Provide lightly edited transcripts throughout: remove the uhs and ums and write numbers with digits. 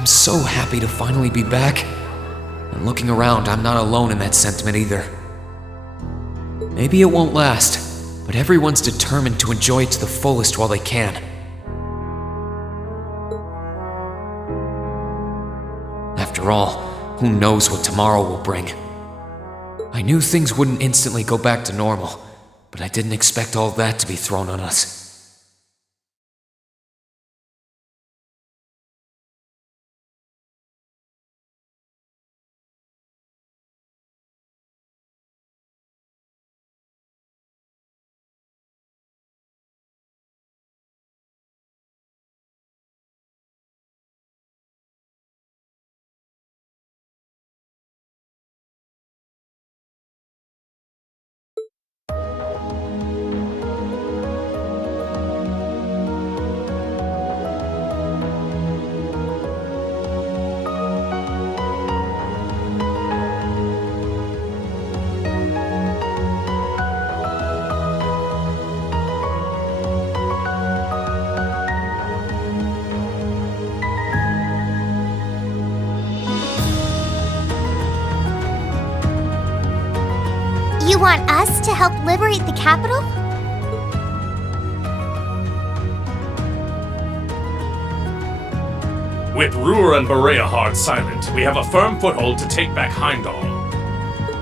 I'm so happy to finally be back. And looking around, I'm not alone in that sentiment either. Maybe it won't last, but everyone's determined to enjoy it to the fullest while they can. After all, who knows what tomorrow will bring? I knew things wouldn't instantly go back to normal, but I didn't expect all that to be thrown on us. You want us to help liberate the capital? With Ruhr and Berea hard silent, we have a firm foothold to take back Heimdall.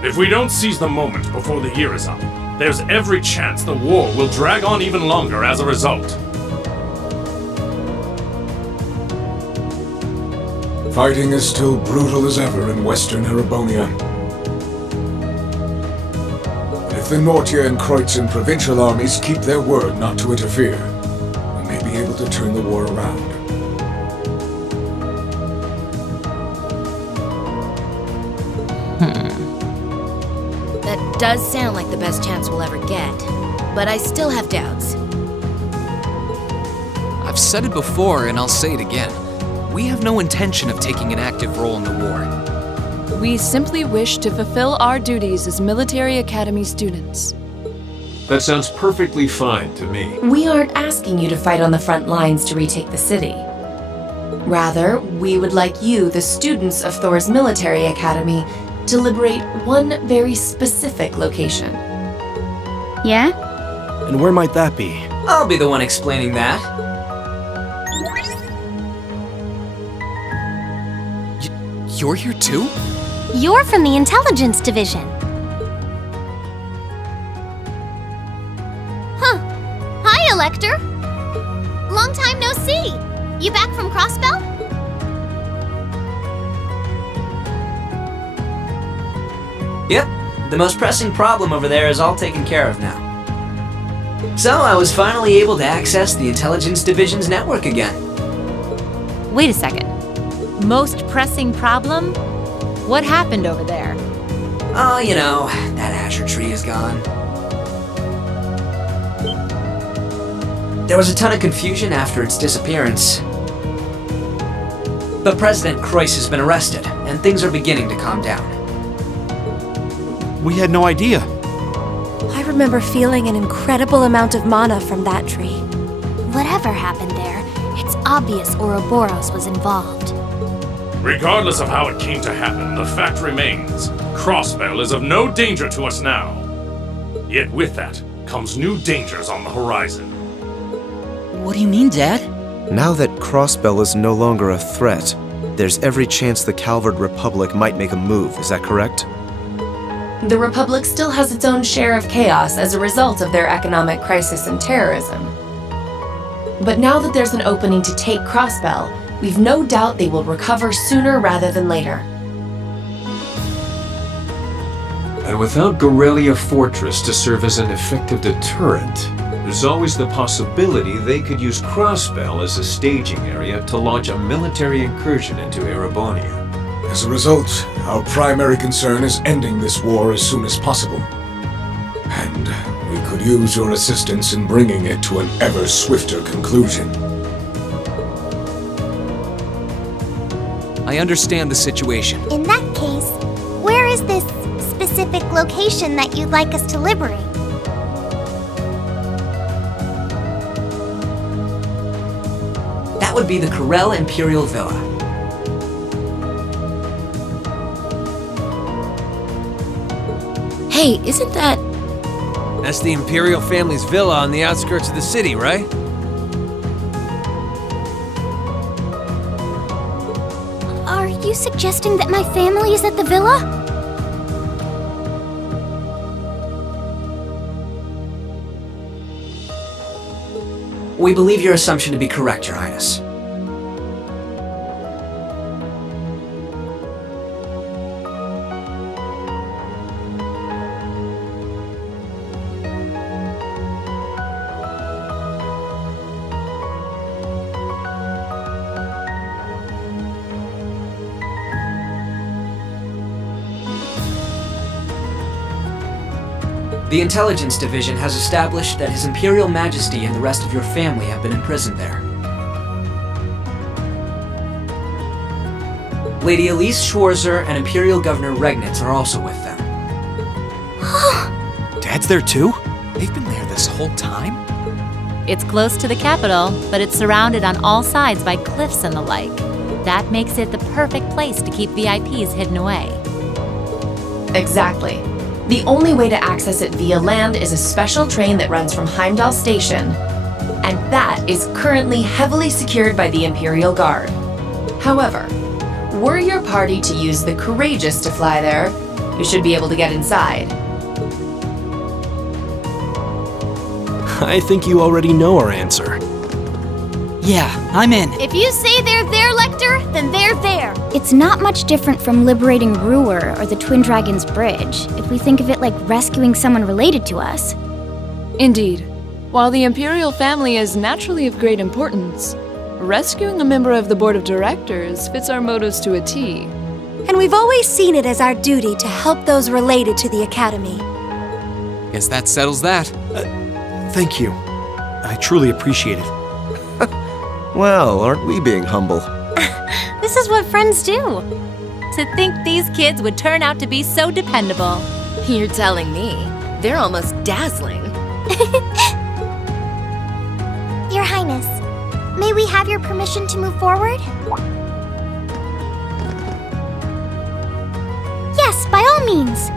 If we don't seize the moment before the year is up, there's every chance the war will drag on even longer as a result. Fighting is still brutal as ever in Western Erebonia. If the Nortia and Kreutzen provincial armies keep their word not to interfere, we may be able to turn the war around. That does sound like the best chance we'll ever get, but I still have doubts. I've said it before and I'll say it again. We have no intention of taking an active role in the war. We simply wish to fulfill our duties as military academy students. That sounds perfectly fine to me. We aren't asking you to fight on the front lines to retake the city. Rather, we would like you, the students of Thor's military academy, to liberate one very specific location. Yeah? And where might that be? I'll be the one explaining that. You're here too? You're from the Intelligence Division. Huh. Hi, Elector. Long time no see. You back from Crossbell? Yep, the most pressing problem over there is all taken care of now. So I was finally able to access the Intelligence Division's network again. Wait a second. Most pressing problem? What happened over there? Oh, you know, that Azure Tree is gone. There was a ton of confusion after its disappearance. But President Kreuz has been arrested, and things are beginning to calm down. We had no idea. I remember feeling an incredible amount of mana from that tree. Whatever happened there, it's obvious Ouroboros was involved. Regardless of how it came to happen, the fact remains, Crossbell is of no danger to us now. Yet with that comes new dangers on the horizon. What do you mean, Dad? Now that Crossbell is no longer a threat, there's every chance the Calvard Republic might make a move, is that correct? The Republic still has its own share of chaos as a result of their economic crisis and terrorism. But now that there's an opening to take Crossbell, we've no doubt they will recover sooner rather than later. And without Gorelia Fortress to serve as an effective deterrent, there's always the possibility they could use Crossbell as a staging area to launch a military incursion into Erebonia. As a result, our primary concern is ending this war as soon as possible. And we could use your assistance in bringing it to an ever swifter conclusion. I understand the situation. In that case, where is this specific location that you'd like us to liberate? That would be the Corel Imperial Villa. Hey, isn't that... That's the Imperial family's villa on the outskirts of the city, right? Are you suggesting that my family is at the villa? We believe your assumption to be correct, Your Highness. The Intelligence Division has established that His Imperial Majesty and the rest of your family have been imprisoned there. Lady Elise Schwarzer and Imperial Governor Regnitz are also with them. Dad's there too? They've been there this whole time? It's close to the capital, but it's surrounded on all sides by cliffs and the like. That makes it the perfect place to keep VIPs hidden away. Exactly. The only way to access it via land is a special train that runs from Heimdall Station, and that is currently heavily secured by the Imperial Guard. However, were your party to use the Courageous to fly there, you should be able to get inside. I think you already know our answer. Yeah, I'm in. If you say they're there, Lecter, then they're there. It's not much different from liberating Ruhr or the Twin Dragons Bridge, if we think of it like rescuing someone related to us. Indeed. While the Imperial family is naturally of great importance, rescuing a member of the Board of Directors fits our motives to a T. And we've always seen it as our duty to help those related to the Academy. Guess that settles that. Thank you. I truly appreciate it. Well, aren't we being humble? This is what friends do. To think these kids would turn out to be so dependable. You're telling me. They're almost dazzling. Your Highness, may we have your permission to move forward? Yes, by all means.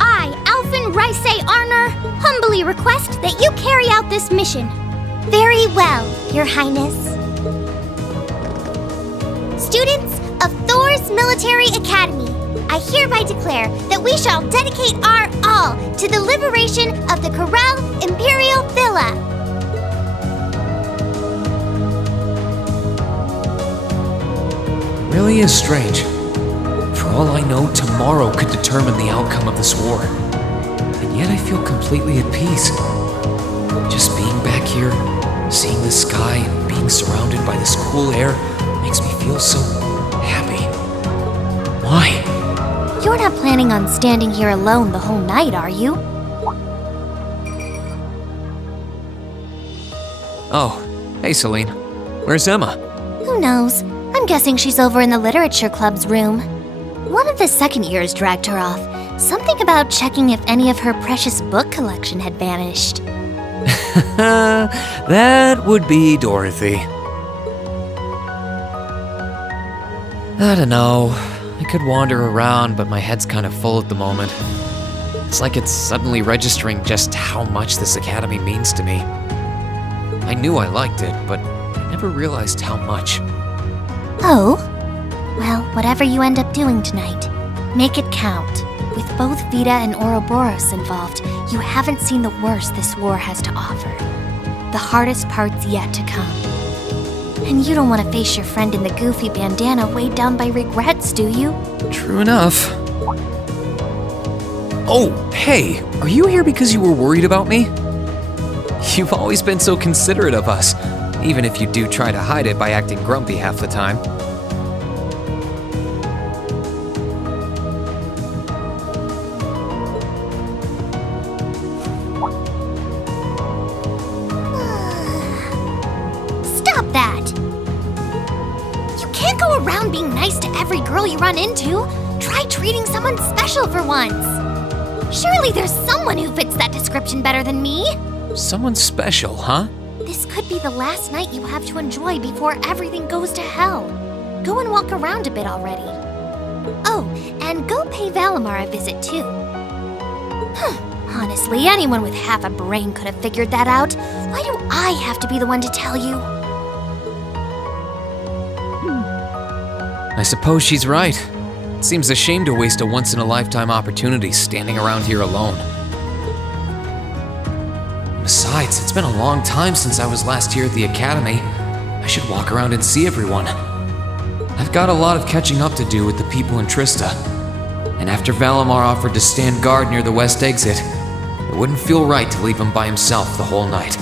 I, Alphen Raisei Arner, humbly request that you carry out this mission. Very well, Your Highness. Students of Thor's Military Academy, I hereby declare that we shall dedicate our all to the liberation of the Corel Imperial Villa. Really is strange. For all I know, tomorrow could determine the outcome of this war. And yet I feel completely at peace. Just being back here, seeing the sky, and being surrounded by this cool air makes me feel so happy. Why? You're not planning on standing here alone the whole night, are you? Oh, hey Celine. Where's Emma? Who knows? I'm guessing she's over in the Literature Club's room. One of the second years dragged her off. Something about checking if any of her precious book collection had vanished. That would be Dorothy. I don't know. I could wander around, but my head's kind of full at the moment. It's like it's suddenly registering just how much this academy means to me. I knew I liked it, but I never realized how much. Oh? Well, whatever you end up doing tonight, make it count. With both Vita and Ouroboros involved, you haven't seen the worst this war has to offer. The hardest part's yet to come. And you don't want to face your friend in the goofy bandana weighed down by regrets, do you? True enough. Oh, hey, are you here because you were worried about me? You've always been so considerate of us, even if you do try to hide it by acting grumpy half the time. Stop that! You can't go around being nice to every girl you run into. Try treating someone special for once. Surely there's someone who fits that description better than me. Someone special, huh? This could be the last night you have to enjoy before everything goes to hell. Go and walk around a bit already. Oh, and go pay Valimar a visit too. Honestly, anyone with half a brain could have figured that out. Why do I have to be the one to tell you? I suppose she's right. It seems a shame to waste a once-in-a-lifetime opportunity standing around here alone. Besides, it's been a long time since I was last here at the Academy. I should walk around and see everyone. I've got a lot of catching up to do with the people in Trista. And after Valimar offered to stand guard near the west exit, it wouldn't feel right to leave him by himself the whole night.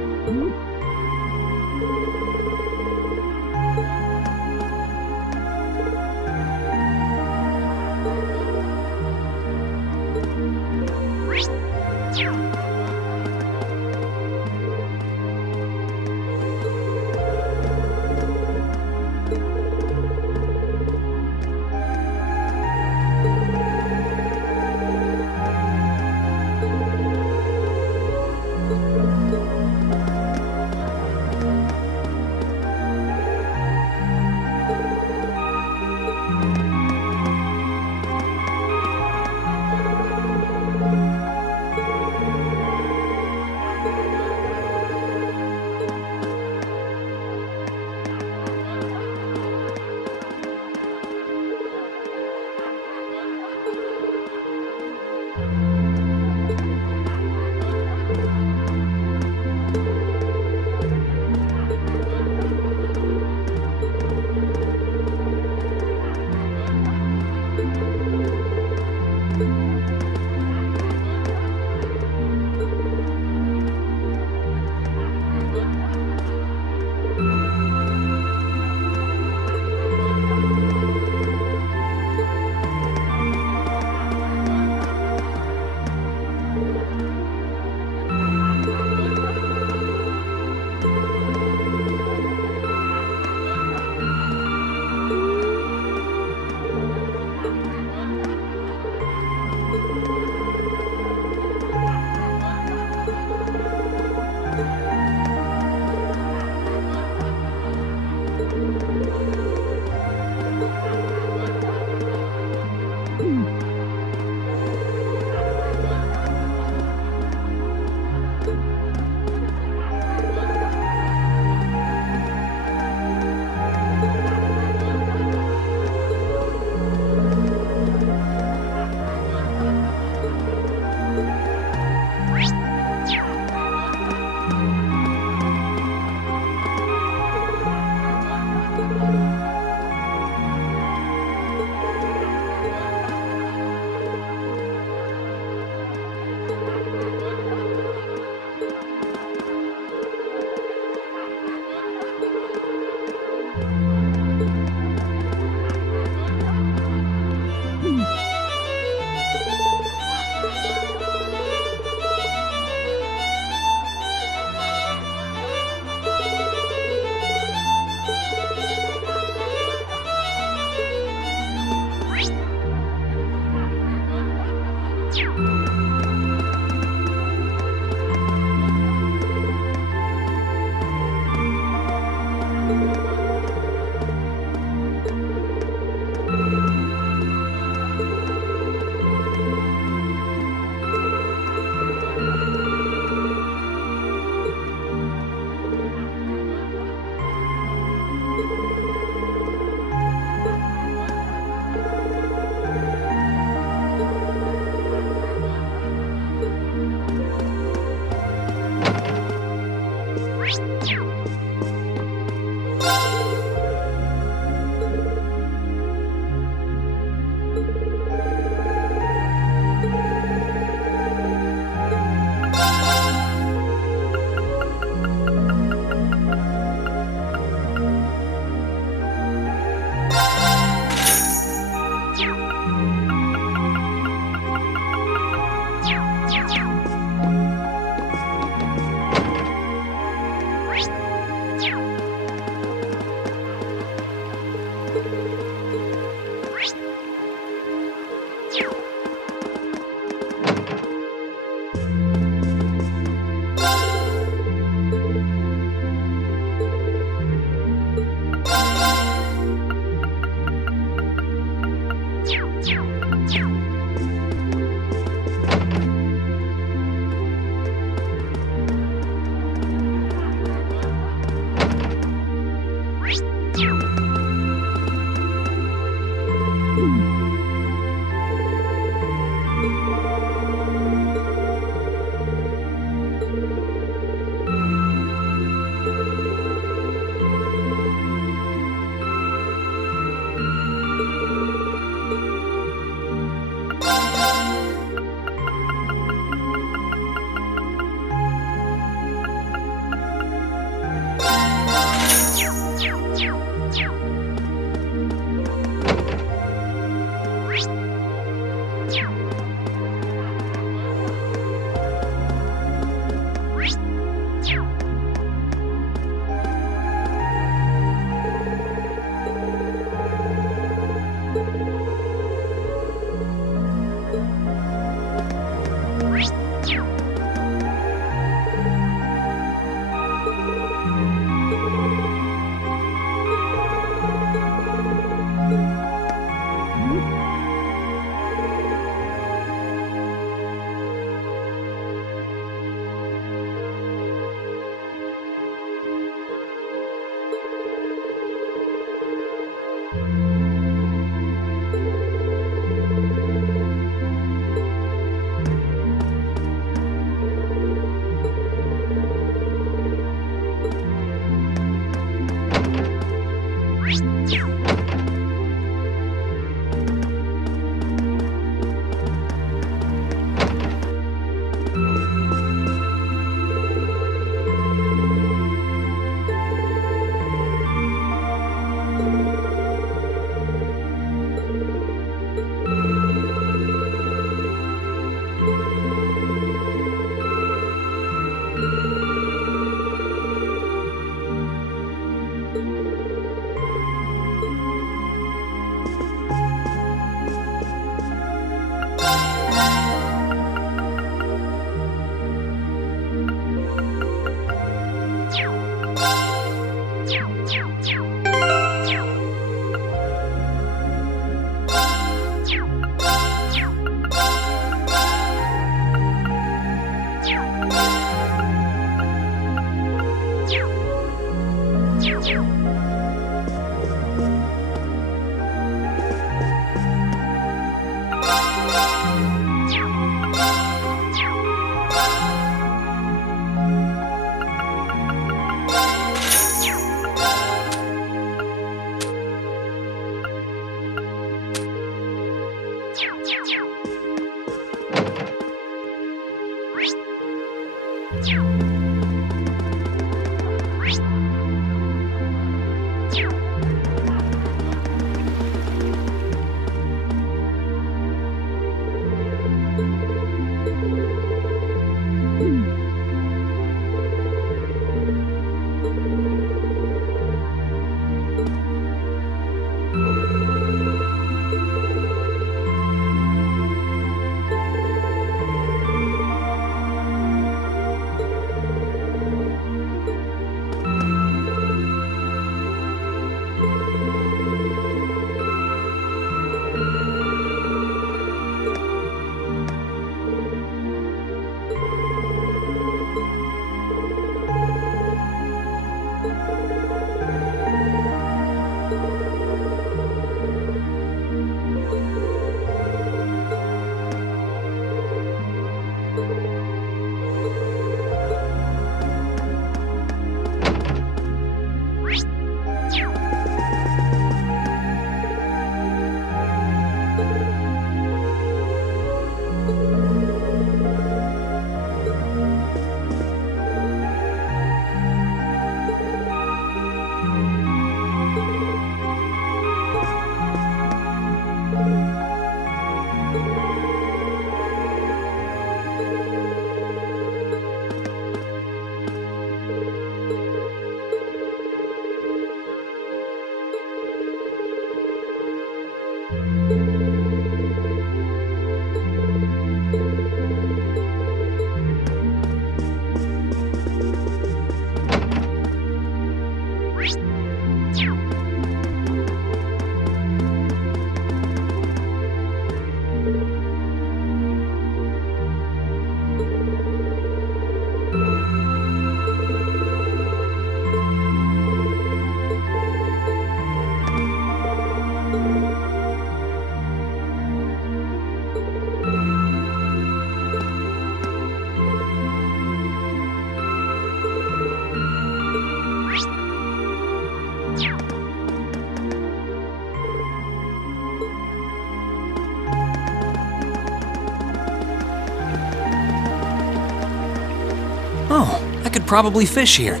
probably fish here.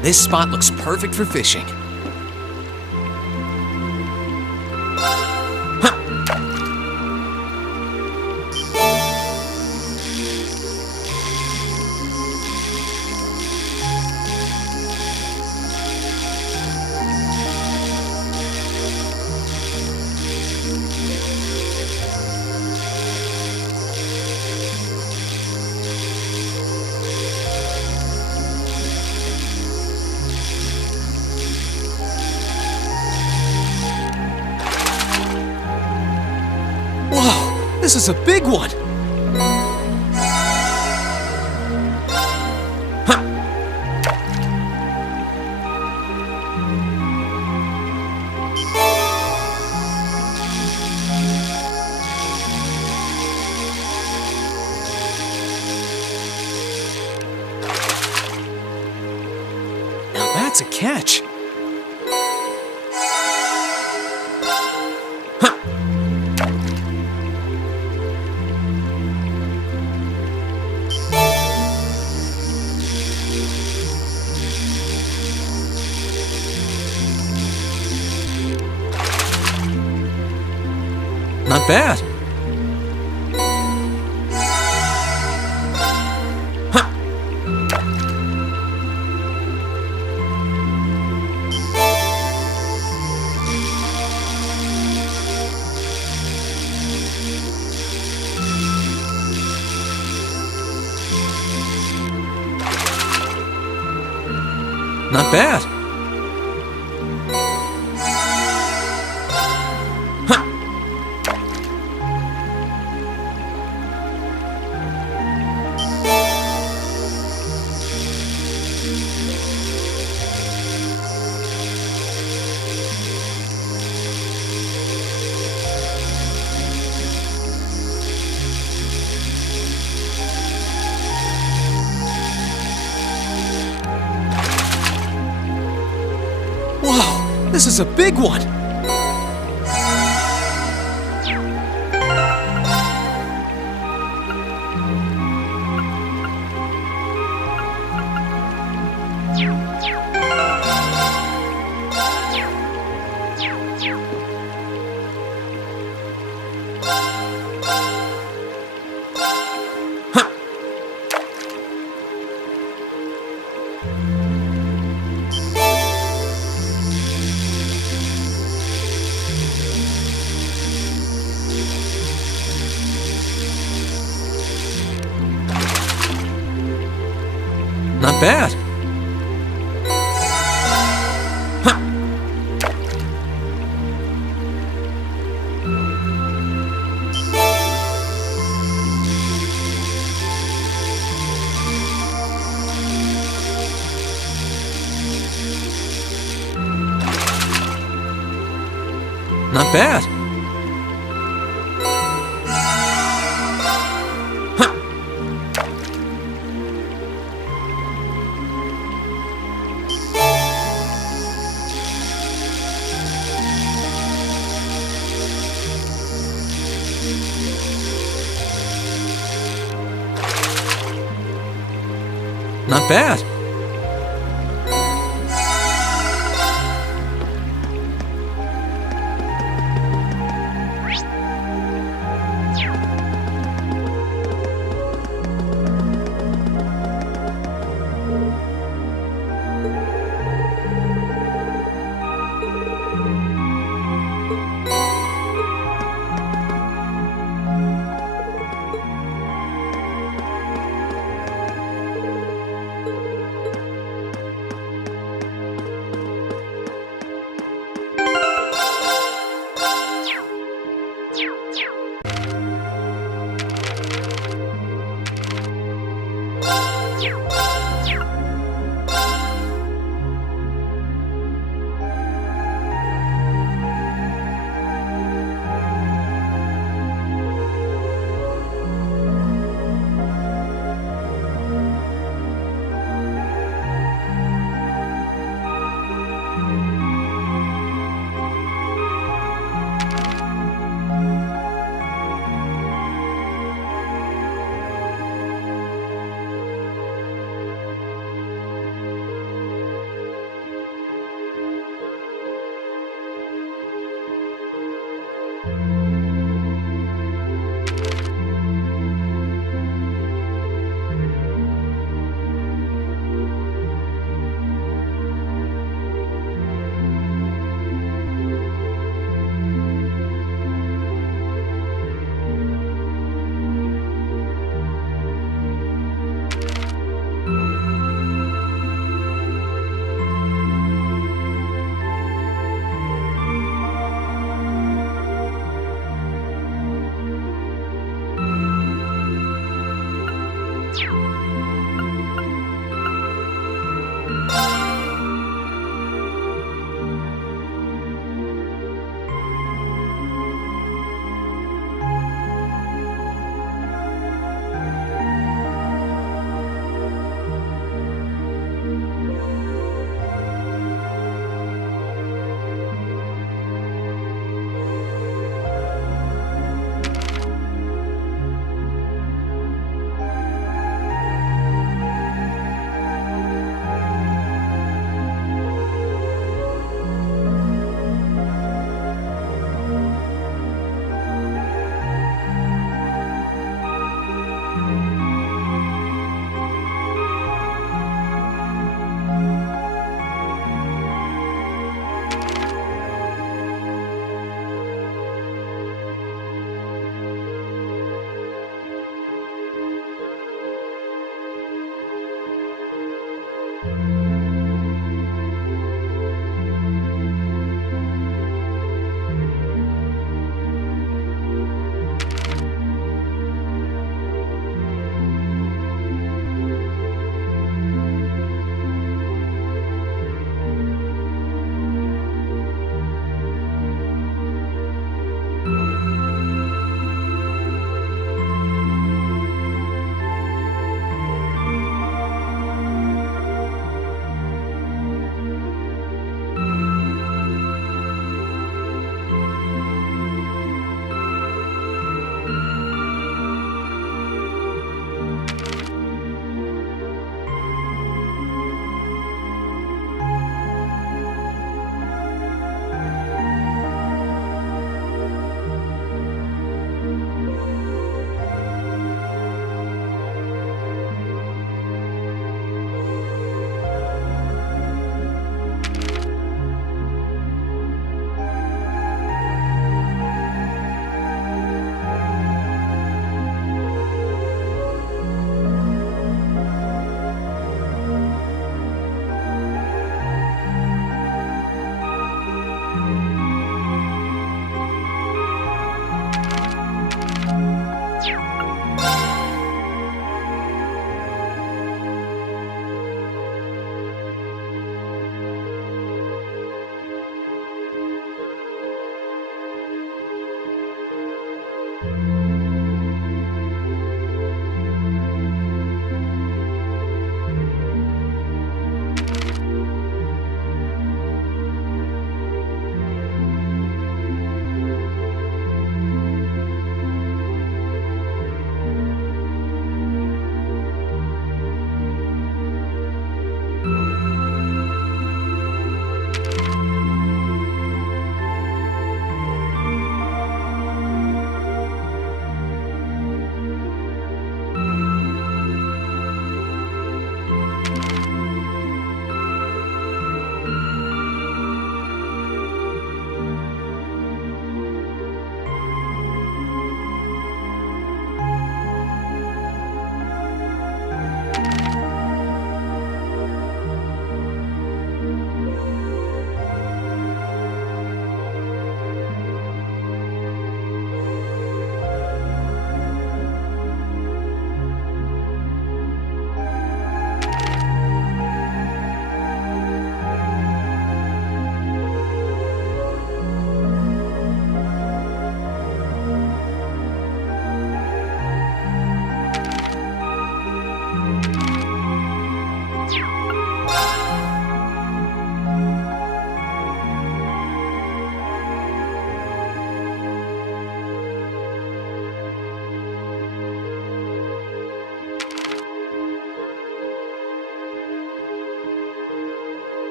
This spot looks perfect for fishing. Whoa, this is a big one! Now that's a catch. Not bad. Not bad. Whoa, this is a big one! Not bad. Not bad. Not bad.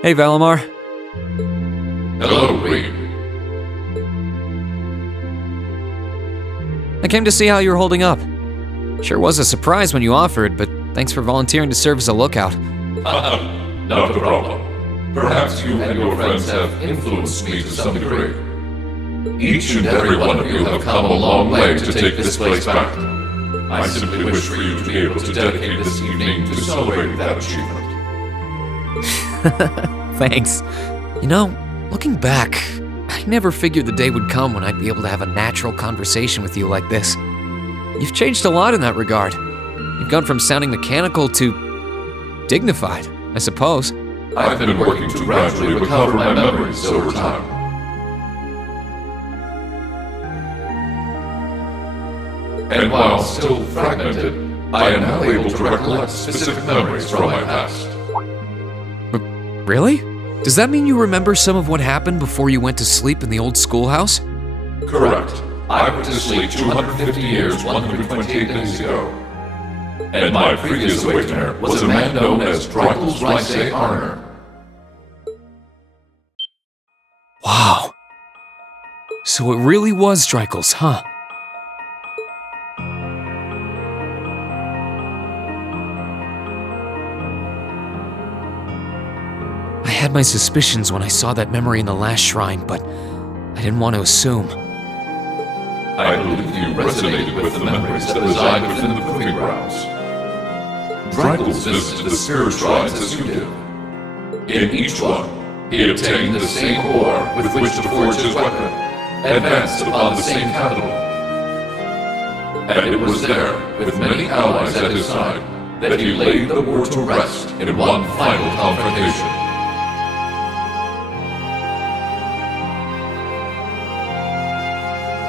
Hey, Valimar. Hello, Reed. I came to see how you were holding up. Sure was a surprise when you offered, but thanks for volunteering to serve as a lookout. Not a problem. Perhaps you and your friends have influenced me to some degree. Each and every one of you have come a long way to take this place back. I simply wish for you to be able to dedicate this evening to celebrating that achievement. Thanks. You know, looking back, I never figured the day would come when I'd be able to have a natural conversation with you like this. You've changed a lot in that regard. You've gone from sounding mechanical to dignified, I suppose. I've been working to gradually recover my memories over time. And while still fragmented, I am now able to recollect specific memories from my past. Really? Does that mean you remember some of what happened before you went to sleep in the old schoolhouse? Correct. I went to sleep 250 years, 128 days ago. And my previous awakener was a man known as Drycles Rice Arner. Wow. So it really was Drycles, huh? I had my suspicions when I saw that memory in the last shrine, but I didn't want to assume. I believe you resonated with the memories that reside within the proving grounds. Drycles visited the spirit shrines as you did. In each one, he obtained the same ore with which to forge his weapon, advanced upon the same capital. And it was there, with many allies at his side, that he laid the war to rest in one final confrontation.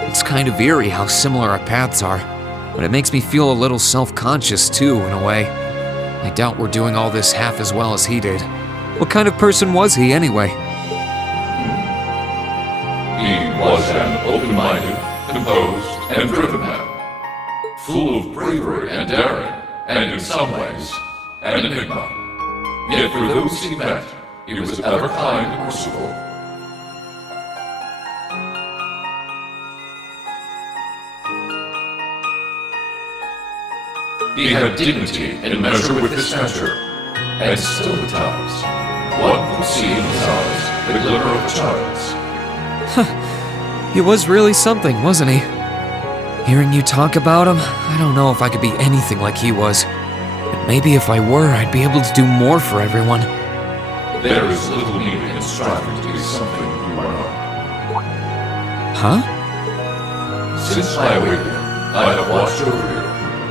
It's kind of eerie how similar our paths are, but it makes me feel a little self-conscious too, in a way. I doubt we're doing all this half as well as he did. What kind of person was he, anyway? He was an open-minded, composed, and driven man, full of bravery and daring, and in some ways, an enigma. Yet for those he met, he was ever kind and merciful. He had dignity in measure with his stature, and still at times, one could see in his eyes the glimmer of a child's. He was really something, wasn't he? Hearing you talk about him, I don't know if I could be anything like he was. But maybe if I were, I'd be able to do more for everyone. There is little need in striving to be something you are not. Huh? Since my awakening, I have watched over you.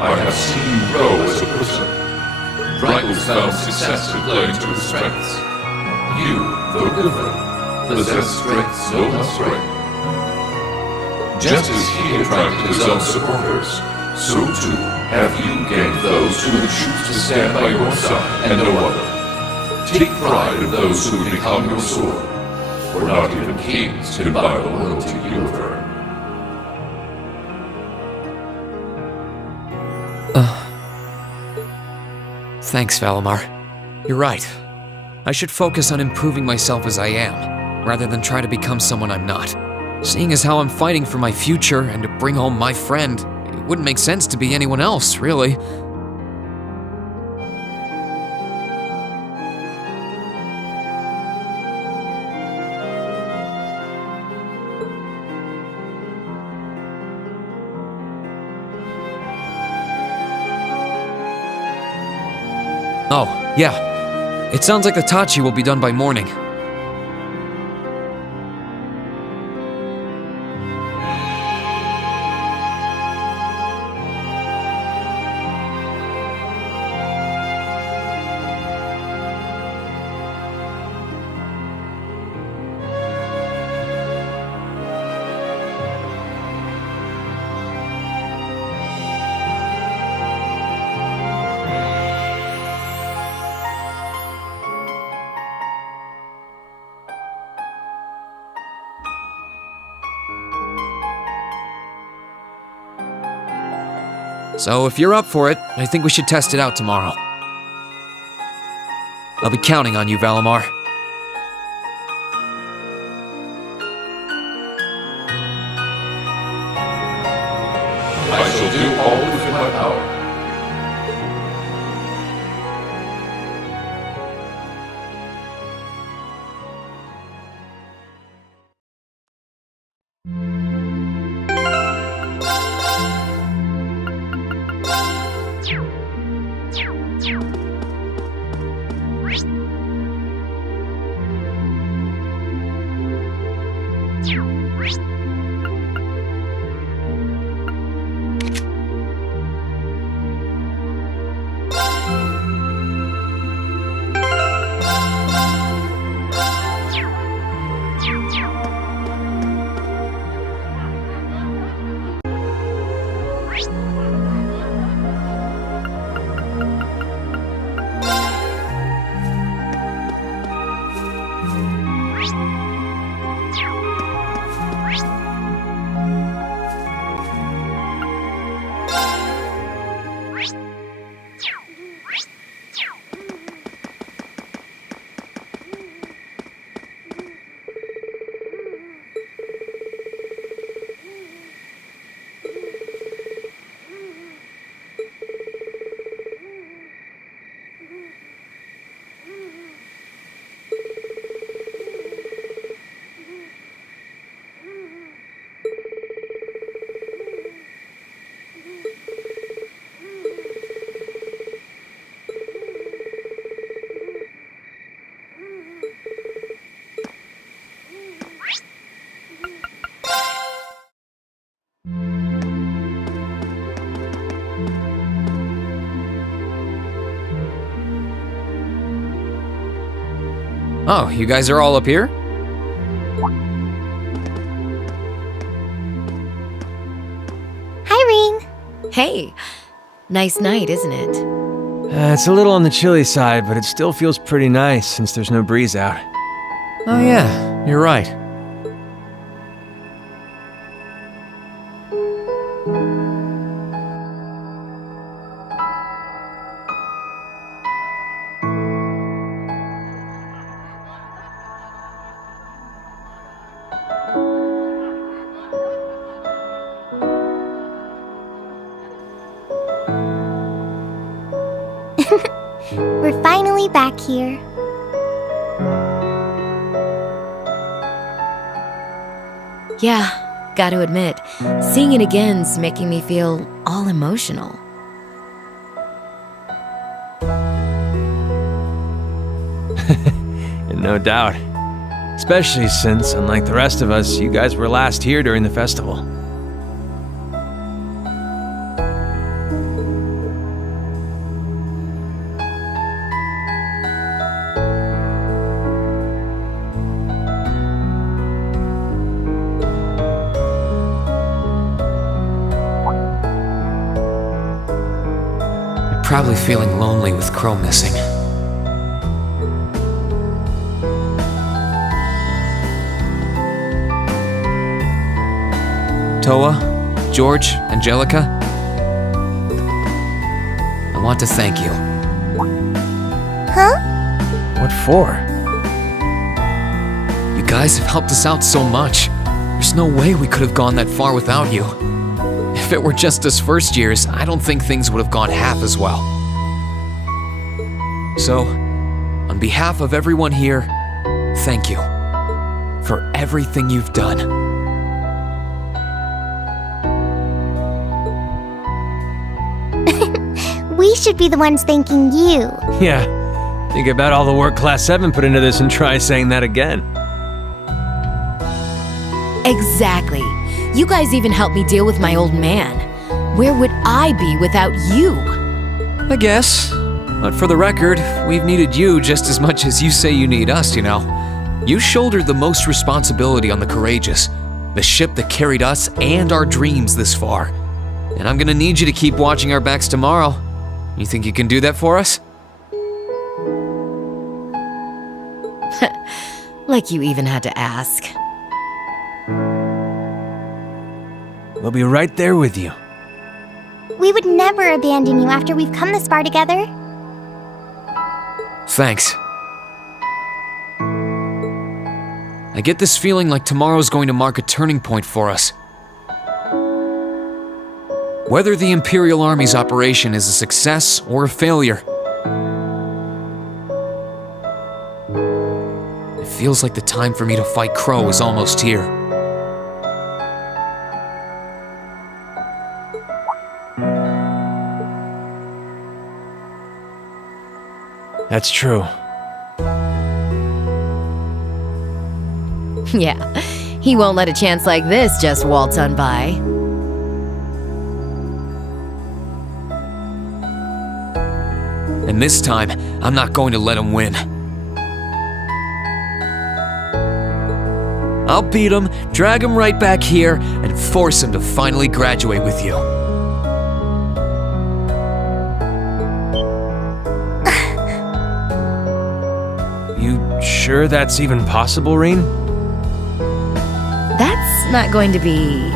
I have seen you grow as a person. Drycles found success in playing to his strengths. You, though different, possess strengths no less great. Just as he attracted his own supporters, so too have you gained those who would choose to stand by your side and no other. Take pride in those who become your sword, for not even kings can buy the loyalty you have earned. Thanks, Valimar. You're right. I should focus on improving myself as I am, rather than try to become someone I'm not. Seeing as how I'm fighting for my future and to bring home my friend, it wouldn't make sense to be anyone else, really. Oh, yeah. It sounds like the Tachi will be done by morning. So if you're up for it, I think we should test it out tomorrow. I'll be counting on you, Valimar. I shall do all within my power. Oh, you guys are all up here? Hi, Ring. Hey, nice night, isn't it? It's a little on the chilly side, but it still feels pretty nice since there's no breeze out. Oh yeah, you're right. We're finally back here. Yeah, gotta admit, seeing it again's making me feel all emotional. No doubt. Especially since, unlike the rest of us, you guys were last here during the festival. Probably feeling lonely with Crow missing. Toa, George, Angelica, I want to thank you. Huh? What for? You guys have helped us out so much. There's no way we could have gone that far without you. If it were just us first years, I don't think things would have gone half as well. So, on behalf of everyone here, thank you for everything you've done. We should be the ones thanking you. Yeah, Think about all the work Class 7 put into this and try saying that again. Exactly. You guys even helped me deal with my old man. Where would I be without you? I guess. But for the record, we've needed you just as much as you say you need us, you know. You shouldered the most responsibility on the Courageous, the ship that carried us and our dreams this far. And I'm gonna need you to keep watching our backs tomorrow. You think you can do that for us? Like you even had to ask. We'll be right there with you. We would never abandon you after we've come this far together. Thanks. I get this feeling like tomorrow's going to mark a turning point for us. Whether the Imperial Army's operation is a success or a failure, it feels like the time for me to fight Crow is almost here. That's true. Yeah, he won't let a chance like this just waltz on by. And this time, I'm not going to let him win. I'll beat him, drag him right back here, and force him to finally graduate with you. You sure that's even possible, Rean? That's not going to be...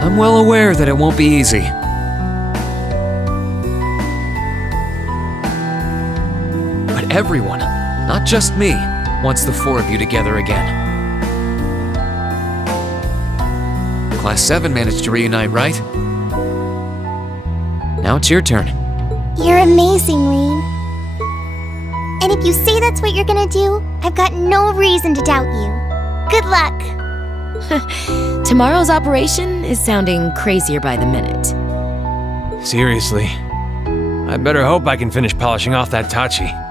I'm well aware that it won't be easy. But everyone, not just me, wants the four of you together again. Class 7 managed to reunite, right? Now it's your turn. You're amazing, Rean. And if you say that's what you're gonna do, I've got no reason to doubt you. Good luck! Tomorrow's operation is sounding crazier by the minute. Seriously. I better hope I can finish polishing off that Tachi.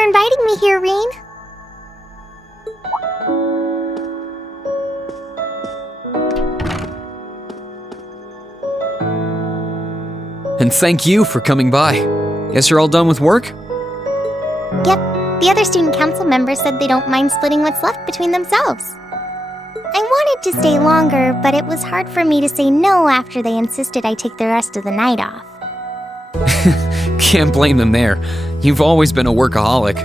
for inviting me here, Rean. And thank you for coming by. Guess you're all done with work? Yep, the other student council members said they don't mind splitting what's left between themselves. I wanted to stay longer, but it was hard for me to say no after they insisted I take the rest of the night off. Can't blame them there. You've always been a workaholic.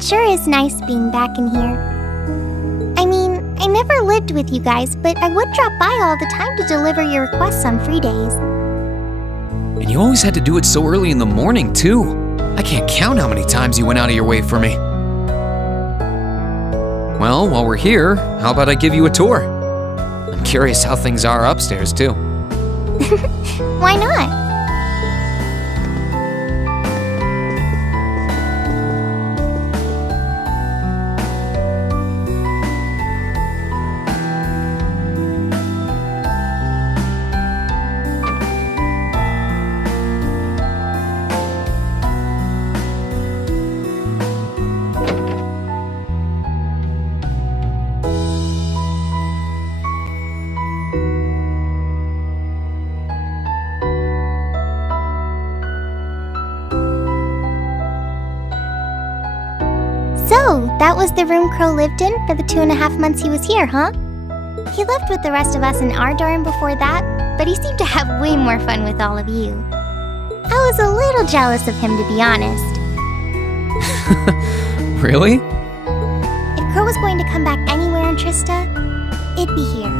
Sure is nice being back in here. I mean, I never lived with you guys, but I would drop by all the time to deliver your requests on free days. And you always had to do it so early in the morning, too. I can't count how many times you went out of your way for me. Well, while we're here, how about I give you a tour? I'm curious how things are upstairs, too. Why not? So, that was the room Crow lived in for the 2.5 months he was here, huh? He lived with the rest of us in our dorm before that, but he seemed to have way more fun with all of you. I was a little jealous of him, to be honest. Really? If Crow was going to come back anywhere in Trista, it'd be here.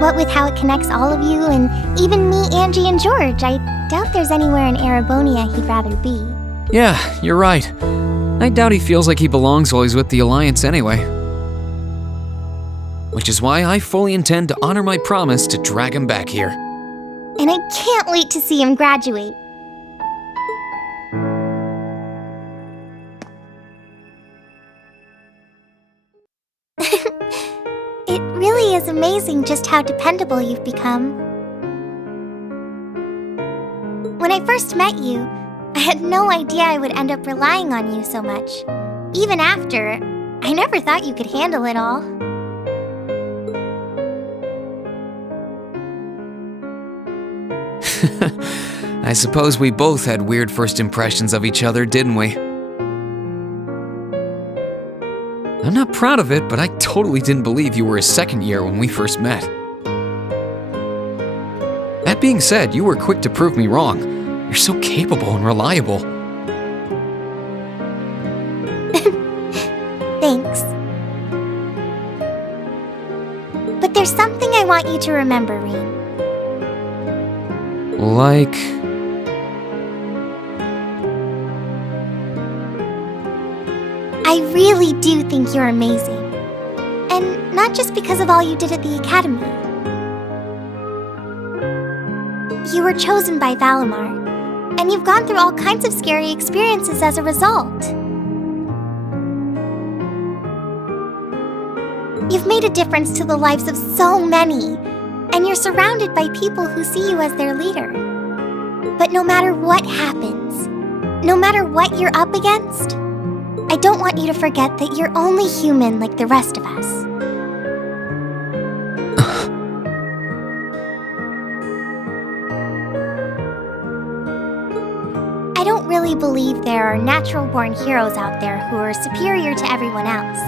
What with how it connects all of you, and even me, Angie, and George, I doubt there's anywhere in Erebonia he'd rather be. Yeah, you're right. I doubt he feels like he belongs while he's with the Alliance anyway. Which is why I fully intend to honor my promise to drag him back here. And I can't wait to see him graduate. It really is amazing just how dependable you've become. When I first met you, I had no idea I would end up relying on you so much. Even after, I never thought you could handle it all. I suppose we both had weird first impressions of each other, didn't we? I'm not proud of it, but I totally didn't believe you were a second year when we first met. That being said, you were quick to prove me wrong. You're so capable and reliable. Thanks. But there's something I want you to remember, Rean. Like... I really do think you're amazing. And not just because of all you did at the Academy. You were chosen by Valimar. And you've gone through all kinds of scary experiences as a result. You've made a difference to the lives of so many, and you're surrounded by people who see you as their leader. But no matter what happens, no matter what you're up against, I don't want you to forget that you're only human like the rest of us. I don't really believe there are natural-born heroes out there who are superior to everyone else.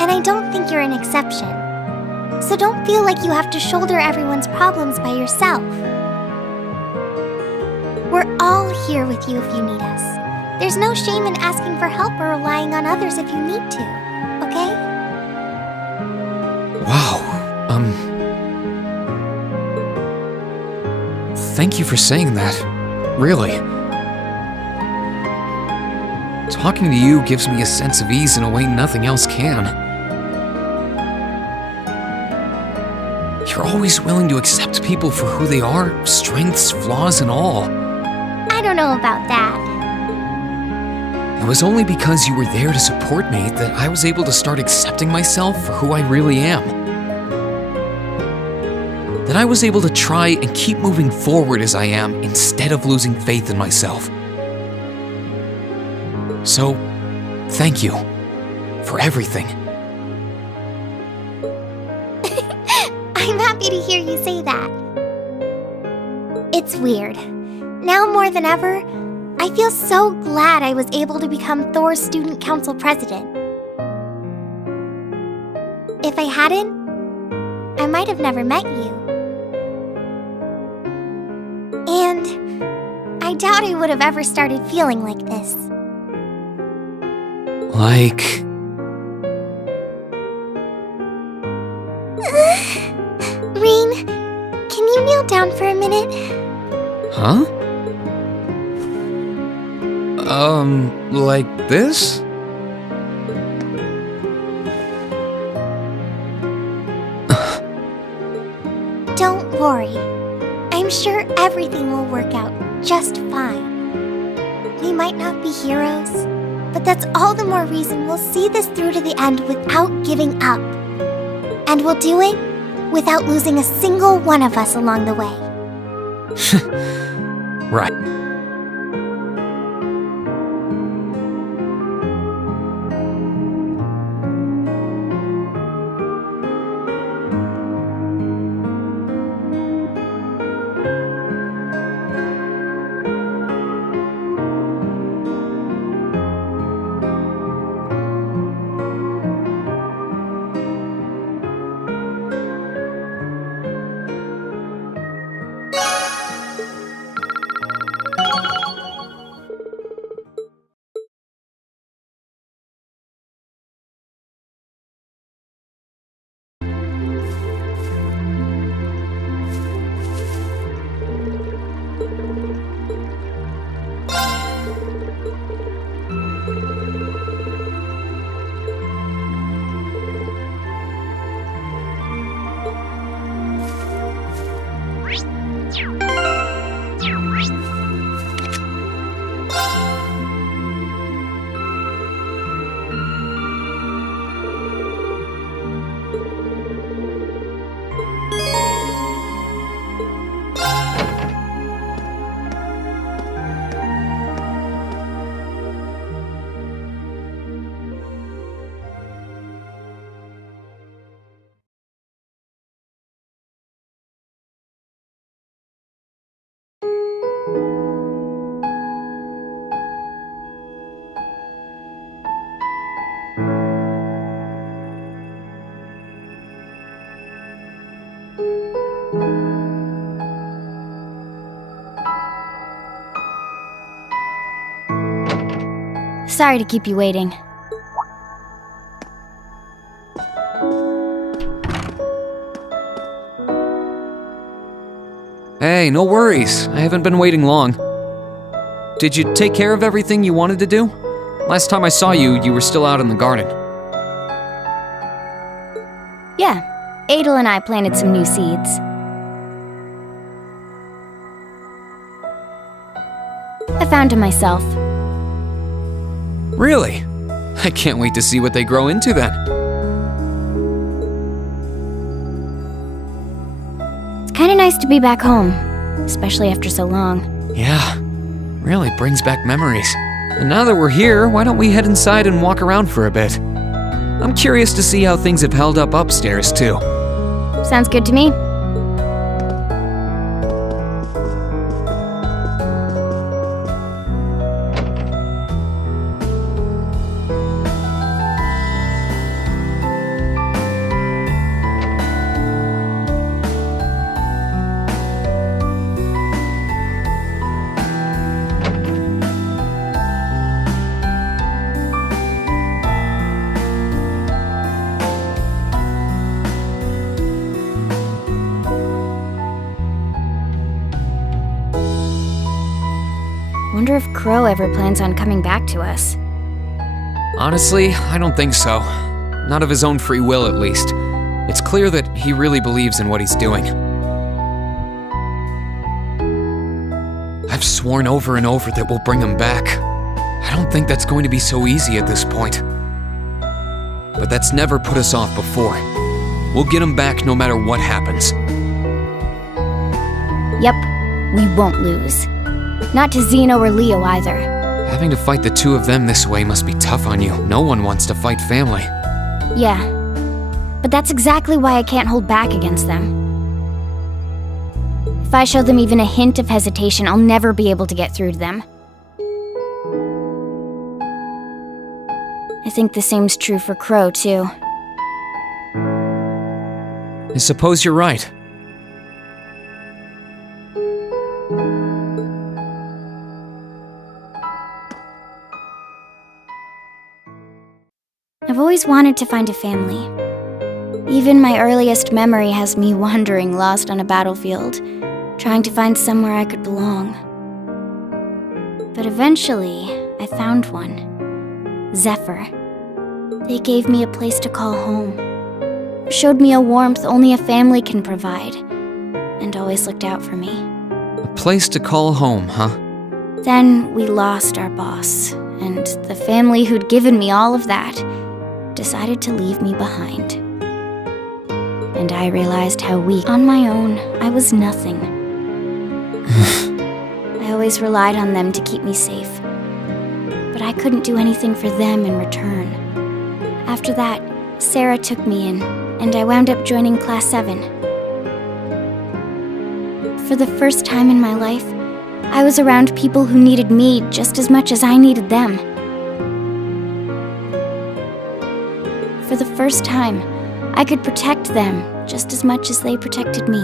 And I don't think you're an exception. So don't feel like you have to shoulder everyone's problems by yourself. We're all here with you if you need us. There's no shame in asking for help or relying on others if you need to, okay? Wow, thank you for saying that. Really. Talking to you gives me a sense of ease in a way nothing else can. You're always willing to accept people for who they are, strengths, flaws, and all. I don't know about that. It was only because you were there to support me that I was able to start accepting myself for who I really am. that I was able to try and keep moving forward as I am instead of losing faith in myself. So, thank you for everything. I'm happy to hear you say that. It's weird. Now more than ever, I feel so glad I was able to become Thor's Student Council president. If I hadn't, I might have never met you. And I doubt I would have ever started feeling like this. Like... Rean, can you kneel down for a minute? Huh? Like this? Don't worry. I'm sure everything will work out just fine. We might not be heroes, but that's all the more reason we'll see this through to the end without giving up. And we'll do it without losing a single one of us along the way. Right. Sorry to keep you waiting. Hey, no worries. I haven't been waiting long. Did you take care of everything you wanted to do? Last time I saw you, you were still out in the garden. Yeah, Adel and I planted some new seeds. I found them myself. Really? I can't wait to see what they grow into then. It's kinda nice to be back home, especially after so long. Yeah, really brings back memories. And now that we're here, why don't we head inside and walk around for a bit? I'm curious to see how things have held up upstairs, too. Sounds good to me. Wonder if Crow ever plans on coming back to us. Honestly, I don't think so. Not of his own free will, at least. It's clear that he really believes in what he's doing. I've sworn over and over that we'll bring him back. I don't think that's going to be so easy at this point. But that's never put us off before. We'll get him back no matter what happens. Yep, we won't lose. Not to Zeno or Leo either. Having to fight the two of them this way must be tough on you. No one wants to fight family. Yeah, but that's exactly why I can't hold back against them. If I show them even a hint of hesitation, I'll never be able to get through to them. I think the same's true for Crow, too. I suppose you're right. I've always wanted to find a family. Even my earliest memory has me wandering lost on a battlefield, trying to find somewhere I could belong. But eventually, I found one. Zephyr. They gave me a place to call home. Showed me a warmth only a family can provide, and always looked out for me. A place to call home, huh? Then we lost our boss, and the family who'd given me all of that decided to leave me behind. And I realized how weak. On my own, I was nothing. I always relied on them to keep me safe, but I couldn't do anything for them in return. After that, Sarah took me in, and I wound up joining Class 7. For the first time in my life, I was around people who needed me just as much as I needed them. For the first time, I could protect them just as much as they protected me.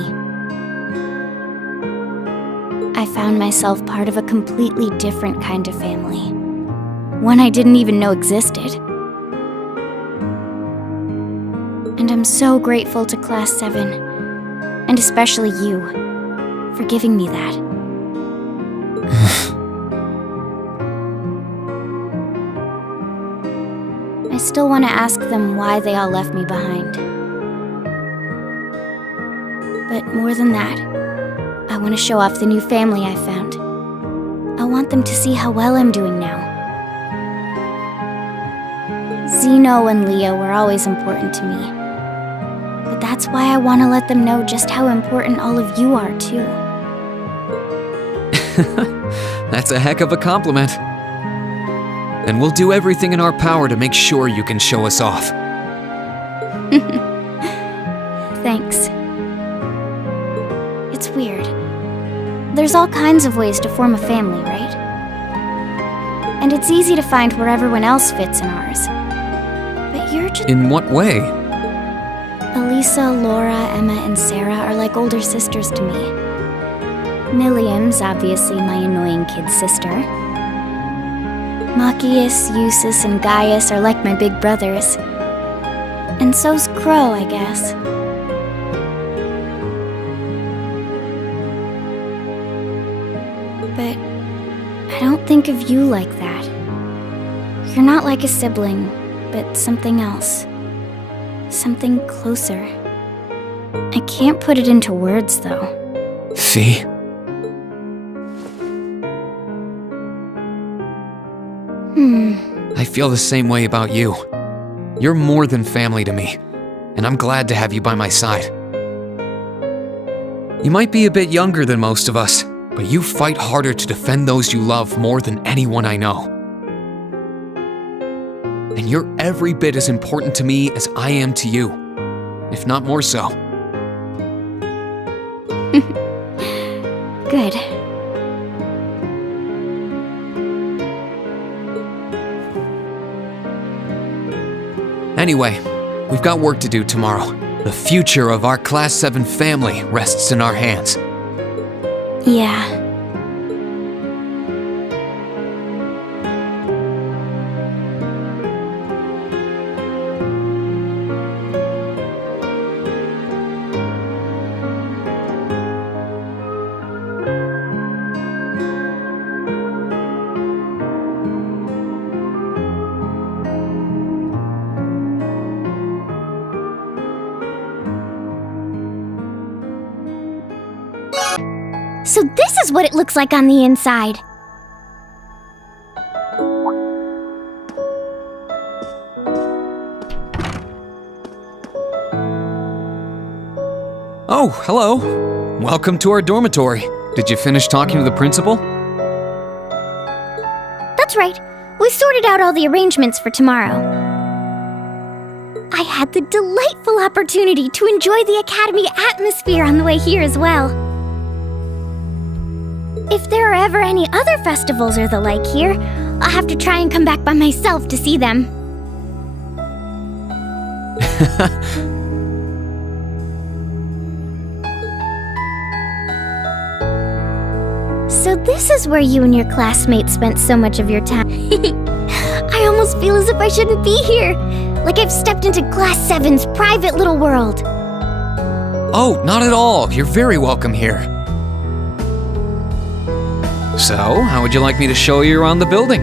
I found myself part of a completely different kind of family, one I didn't even know existed. And I'm so grateful to Class 7, and especially you, for giving me that. I still want to ask them why they all left me behind. But more than that, I want to show off the new family I found. I want them to see how well I'm doing now. Zeno and Leo were always important to me. But that's why I want to let them know just how important all of you are, too. That's a heck of a compliment. And we'll do everything in our power to make sure you can show us off. Thanks. It's weird. There's all kinds of ways to form a family, right? And it's easy to find where everyone else fits in ours. But you're just... In what way? Elisa, Laura, Emma, and Sarah are like older sisters to me. Milliam's obviously my annoying kid sister. Machias, Eustace, and Gaius are like my big brothers. And so's Crow, I guess. But I don't think of you like that. You're not like a sibling, but something else. Something closer. I can't put it into words, though. Fee? I feel the same way about you. You're more than family to me, and I'm glad to have you by my side. You might be a bit younger than most of us, but you fight harder to defend those you love more than anyone I know. And you're every bit as important to me as I am to you, if not more so. Good. Anyway, we've got work to do tomorrow. The future of our Class 7 family rests in our hands. Yeah. So this is what it looks like on the inside. Oh, hello. welcome to our dormitory. Did you finish talking to the principal? That's right. We sorted out all the arrangements for tomorrow. I had the delightful opportunity to enjoy the Academy atmosphere on the way here as well. If there are ever any other festivals or the like here, I'll have to try and come back by myself to see them. So this is where you and your classmates spent so much of your time. I almost feel as if I shouldn't be here. Like I've stepped into Class 7's private little world. Oh, not at all. You're very welcome here. So, how would you like me to show you around the building?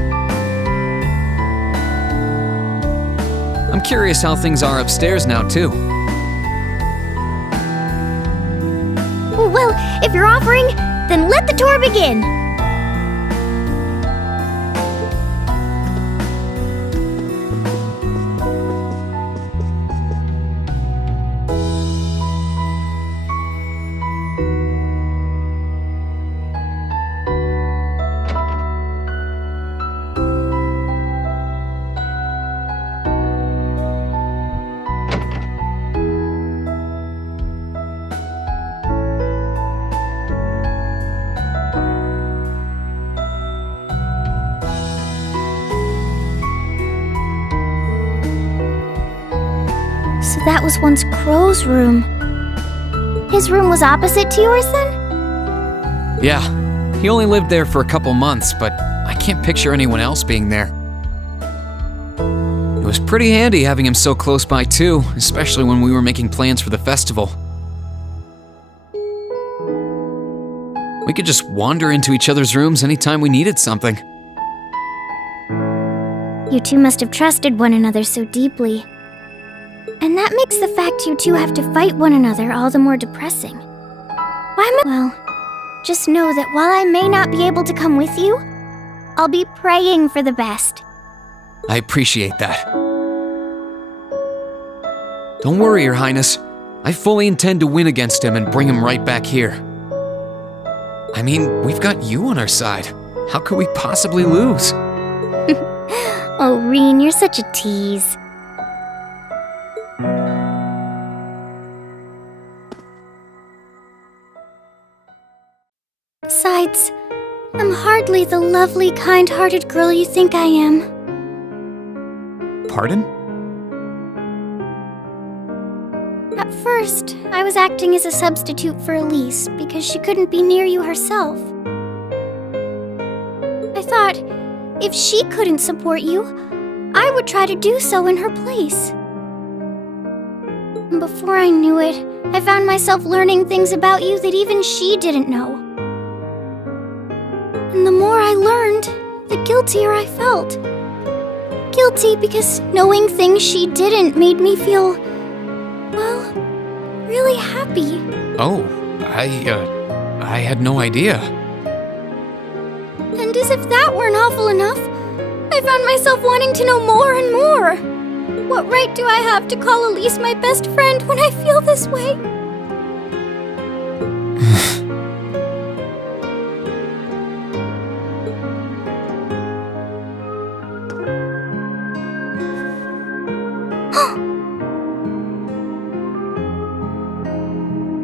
I'm curious how things are upstairs now, too. Well, if you're offering, then let the tour begin. So that was once Crow's room. His room was opposite to yours then? Yeah, he only lived there for a couple months, but I can't picture anyone else being there. It was pretty handy having him so close by too, especially when we were making plans for the festival. We could just wander into each other's rooms anytime we needed something. You two must have trusted one another so deeply. And that makes the fact you two have to fight one another all the more depressing. Well, just know that while I may not be able to come with you, I'll be praying for the best. I appreciate that. Don't worry, Your Highness. I fully intend to win against him and bring him right back here. I mean, we've got you on our side. How could we possibly lose? Oh, Reen, you're such a tease. Besides, I'm hardly the lovely, kind-hearted girl you think I am. Pardon? At first, I was acting as a substitute for Elise because she couldn't be near you herself. I thought, if she couldn't support you, I would try to do so in her place. And before I knew it, I found myself learning things about you that even she didn't know. And the more I learned, the guiltier I felt. Guilty because knowing things she didn't made me feel, well, really happy. Oh, I had no idea. And as if that weren't awful enough, I found myself wanting to know more and more. What right do I have to call Elise my best friend when I feel this way?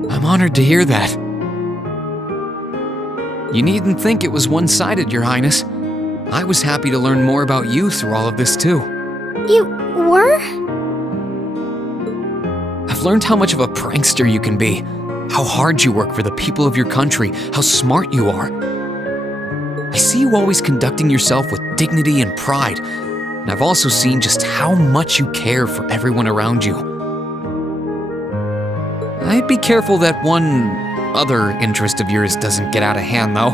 I'm honored to hear that. You needn't think it was one-sided, Your Highness. I was happy to learn more about you through all of this too. You were? I've learned how much of a prankster you can be, how hard you work for the people of your country, how smart you are. I see you always conducting yourself with dignity and pride, and I've also seen just how much you care for everyone around you. I'd be careful that one other interest of yours doesn't get out of hand, though.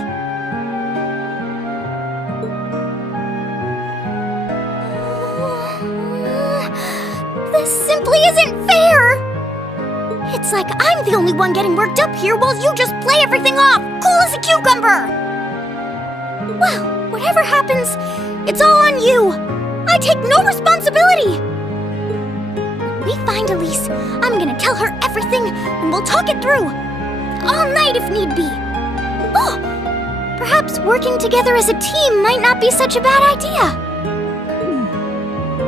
This simply isn't fair! It's like I'm the only one getting worked up here while you just play everything off, cool as a cucumber! Well, whatever happens, it's all on you! I take no responsibility! When we find Elise, I'm gonna tell her everything and we'll talk it through. all night if need be. Oh, perhaps working together as a team might not be such a bad idea.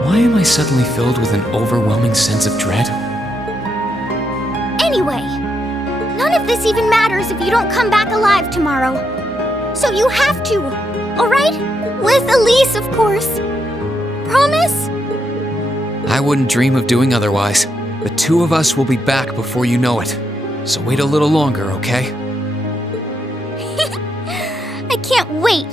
Why am I suddenly filled with an overwhelming sense of dread? Anyway, none of this even matters if you don't come back alive tomorrow. So you have to, alright? With Elise, of course. Promise? I wouldn't dream of doing otherwise. The two of us will be back before you know it. So wait a little longer, okay? I can't wait.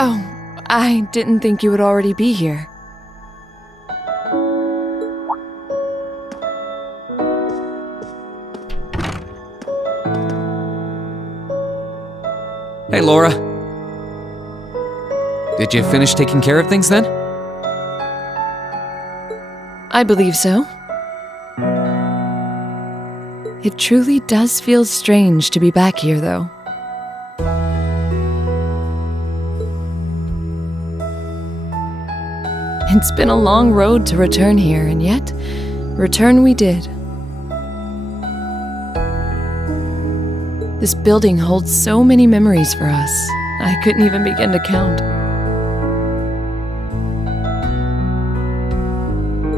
Oh, I didn't think you would already be here. Hey, Laura. Did you finish taking care of things then? I believe so. It truly does feel strange to be back here, though. It's been a long road to return here, and yet, return we did. This building holds so many memories for us, I couldn't even begin to count.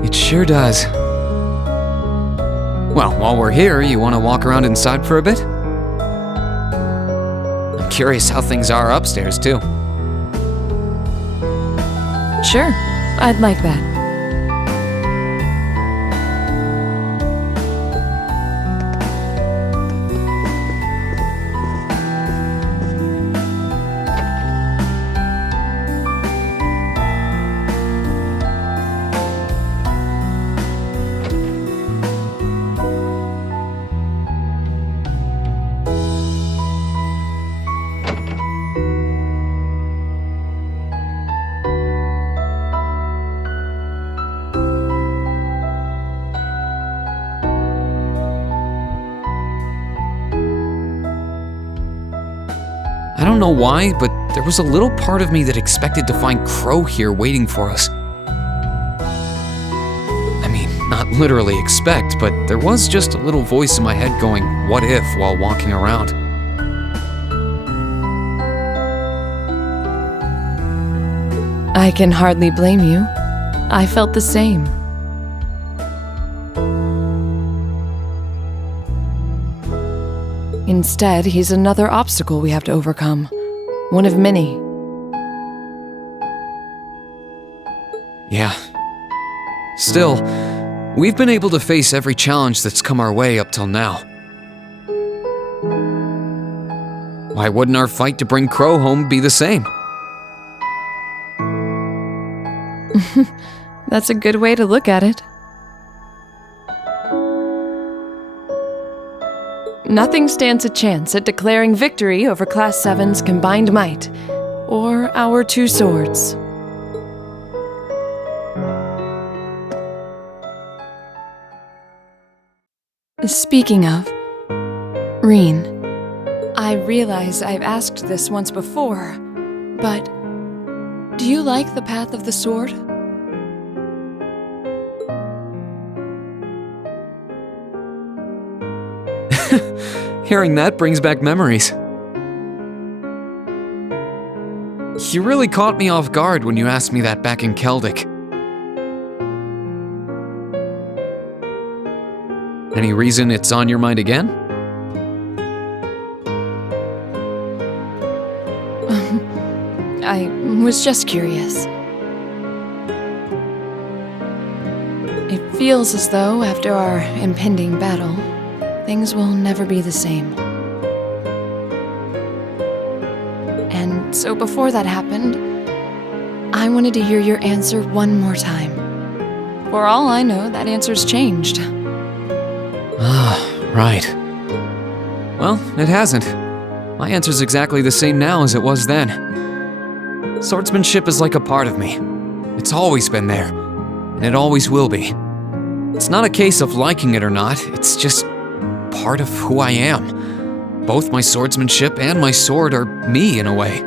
It sure does. Well, while we're here, you want to walk around inside for a bit? I'm curious how things are upstairs, too. Sure, I'd like that. I don't know why, but there was a little part of me that expected to find Crow here waiting for us. I mean, not literally expect, but there was just a little voice in my head going, what if, while walking around. I can hardly blame you. I felt the same. Instead, he's another obstacle we have to overcome. One of many. Yeah. Still, we've been able to face every challenge that's come our way up till now. Why wouldn't our fight to bring Crow home be the same? That's a good way to look at it. Nothing stands a chance at declaring victory over Class 7's combined might, or our two swords. Speaking of, Reen, I realize I've asked this once before, but do you like the path of the sword? Hearing that brings back memories. You really caught me off guard when you asked me that back in Keldic. Any reason it's on your mind again? I was just curious. It feels as though after our impending battle, things will never be the same. And so before that happened, I wanted to hear your answer one more time. For all I know, that answer's changed. Ah, right. Well, it hasn't. My answer's exactly the same now as it was then. Swordsmanship is like a part of me. It's always been there, and it always will be. It's not a case of liking it or not, it's just part of who I am. Both my swordsmanship and my sword are me in a way.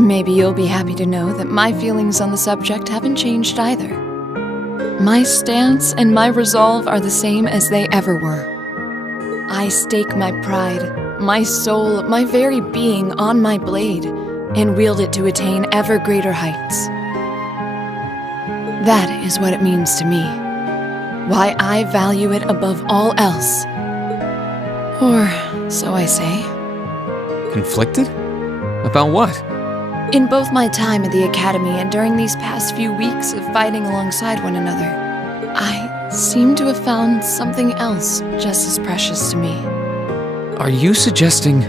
Maybe you'll be happy to know that my feelings on the subject haven't changed either. My stance and my resolve are the same as they ever were. I stake my pride, my soul, my very being on my blade, and wield it to attain ever greater heights. That is what it means to me. Why I value it above all else. Or so I say. Conflicted? About what? In both my time at the Academy and during these past few weeks of fighting alongside one another, I seem to have found something else just as precious to me. Are you suggesting...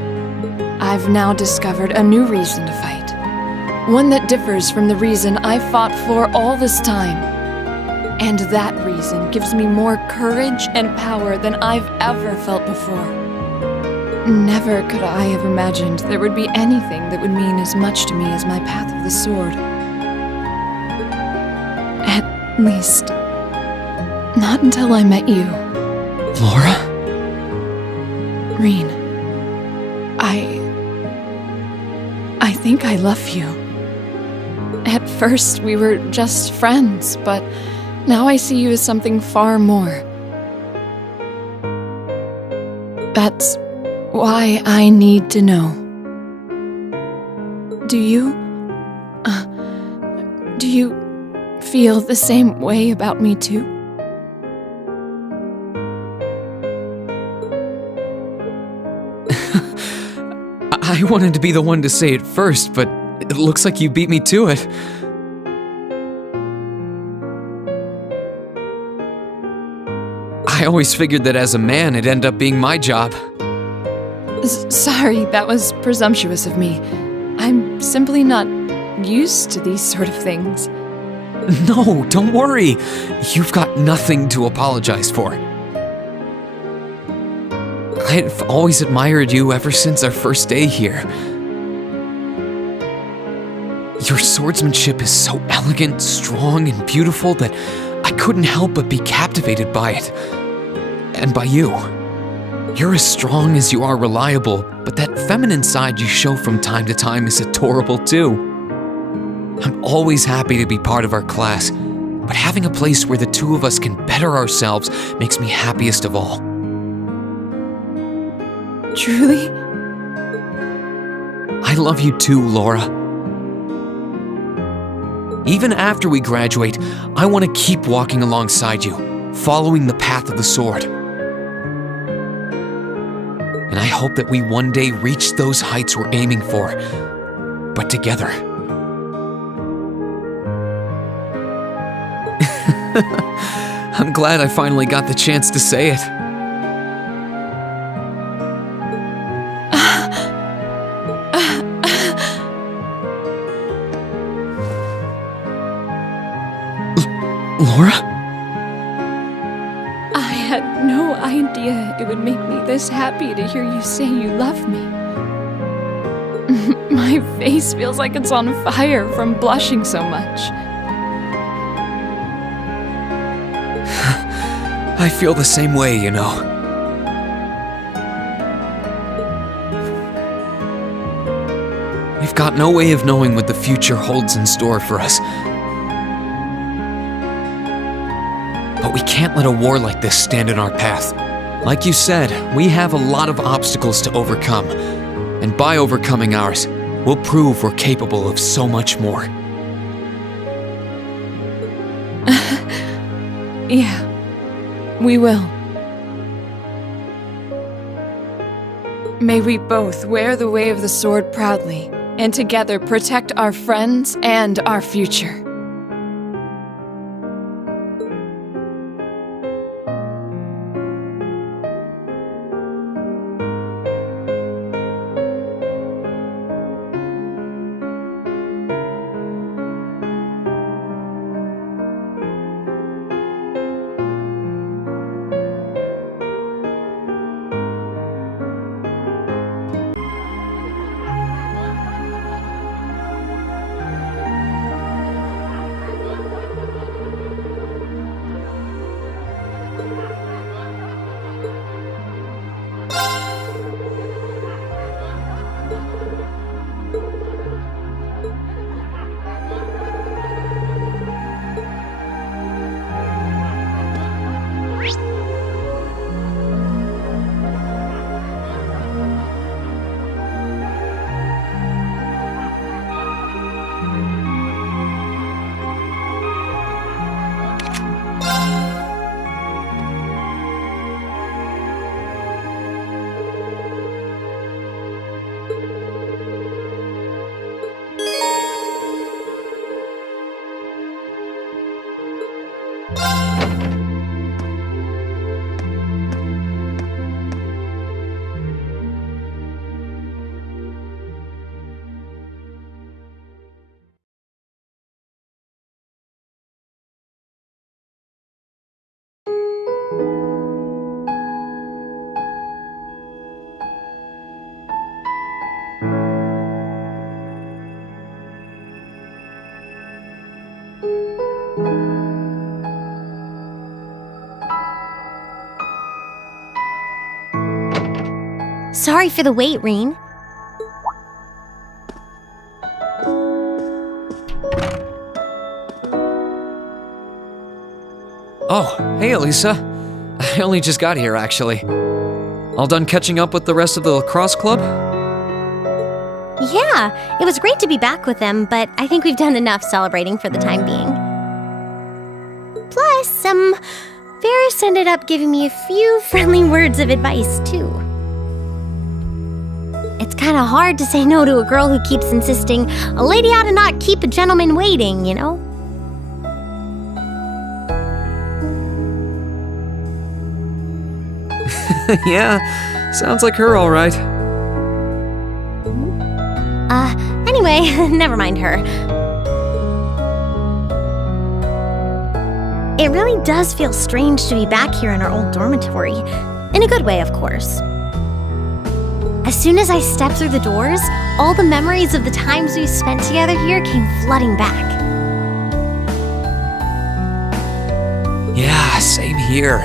I've now discovered a new reason to fight. One that differs from the reason I fought for all this time. And that reason gives me more courage and power than I've ever felt before. Never could I have imagined there would be anything that would mean as much to me as my path of the sword. At least, not until I met you. Laura? Reen, I think I love you. At first, we were just friends, but now I see you as something far more. That's why I need to know. Do you feel the same way about me too? I wanted to be the one to say it first, but it looks like you beat me to it. I always figured that as a man, it'd end up being my job. Sorry, that was presumptuous of me. I'm simply not used to these sort of things. No, don't worry. You've got nothing to apologize for. I've always admired you ever since our first day here. Your swordsmanship is so elegant, strong, and beautiful that I couldn't help but be captivated by it. And by you. You're as strong as you are reliable, but that feminine side you show from time to time is adorable too. I'm always happy to be part of our class, but having a place where the two of us can better ourselves makes me happiest of all. Truly? I love you too, Laura. Even after we graduate, I want to keep walking alongside you, following the path of the sword. And I hope that we one day reach those heights we're aiming for, but together. I'm glad I finally got the chance to say it. Laura? I had no idea it would make me this happy to hear you say you love me. My face feels like it's on fire from blushing so much. I feel the same way, you know. We've got no way of knowing what the future holds in store for us. But we can't let a war like this stand in our path. Like you said, we have a lot of obstacles to overcome. And by overcoming ours, we'll prove we're capable of so much more. Yeah, we will. May we both wear the way of the sword proudly, and together protect our friends and our future. Sorry for the wait, Rean. Oh, hey Elisa. I only just got here, actually. All done catching up with the rest of the lacrosse club? Yeah, it was great to be back with them, but I think we've done enough celebrating for the time being. Plus, Varys ended up giving me a few friendly words of advice, too. It's kind of hard to say no to a girl who keeps insisting a lady ought to not keep a gentleman waiting, you know? Yeah, sounds like her all right. Anyway, never mind her. It really does feel strange to be back here in our old dormitory. In a good way, of course. As soon as I stepped through the doors, all the memories of the times we spent together here came flooding back. Yeah, same here.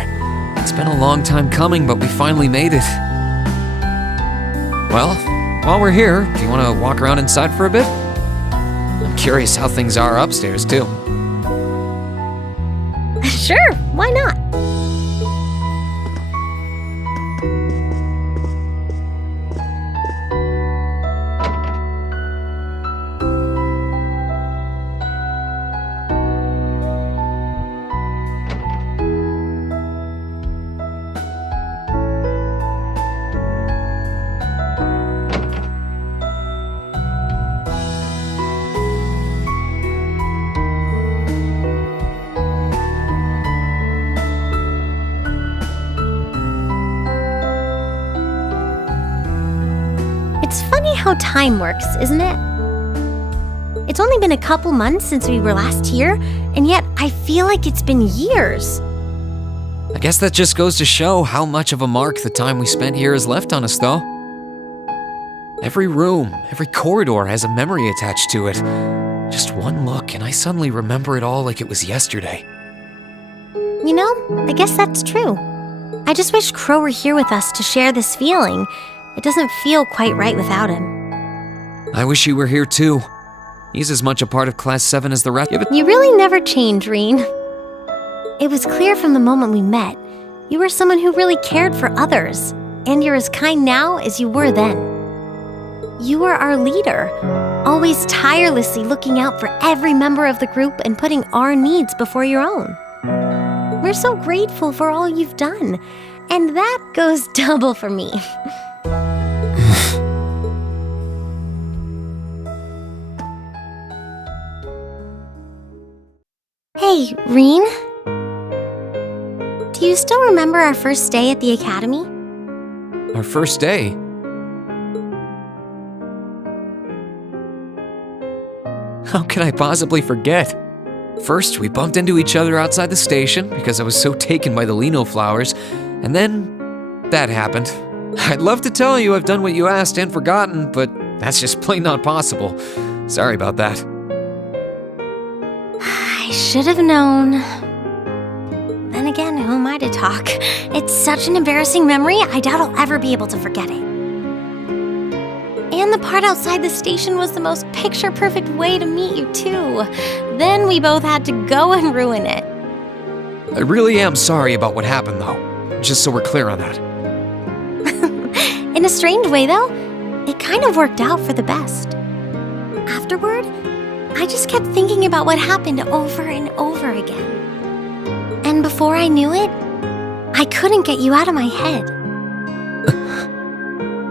It's been a long time coming, but we finally made it. Well, while we're here, do you want to walk around inside for a bit? I'm curious how things are upstairs, too. Sure, why not? It's funny how time works, isn't it? It's only been a couple months since we were last here, and yet I feel like it's been years. I guess that just goes to show how much of a mark the time we spent here has left on us, though. Every room, every corridor has a memory attached to it. Just one look, and I suddenly remember it all like it was yesterday. You know, I guess that's true. I just wish Crow were here with us to share this feeling. It doesn't feel quite right without him. I wish you were here too. He's as much a part of Class 7 as the rest of it. You really never change, Reen. It was clear from the moment we met, you were someone who really cared for others, and you're as kind now as you were then. You were our leader, always tirelessly looking out for every member of the group and putting our needs before your own. We're so grateful for all you've done, and that goes double for me. Hey, Reen? Do you still remember our first day at the academy? Our first day? How can I possibly forget? First, we bumped into each other outside the station because I was so taken by the lino flowers, and then that happened. I'd love to tell you I've done what you asked and forgotten, but that's just plain not possible. Sorry about that. I should have known. Then again, who am I to talk? It's such an embarrassing memory, I doubt I'll ever be able to forget it. And the part outside the station was the most picture-perfect way to meet you, too. Then we both had to go and ruin it. I really am sorry about what happened, though. Just so we're clear on that. In a strange way, though, it kind of worked out for the best. Afterward, I just kept thinking about what happened over and over again. And before I knew it, I couldn't get you out of my head.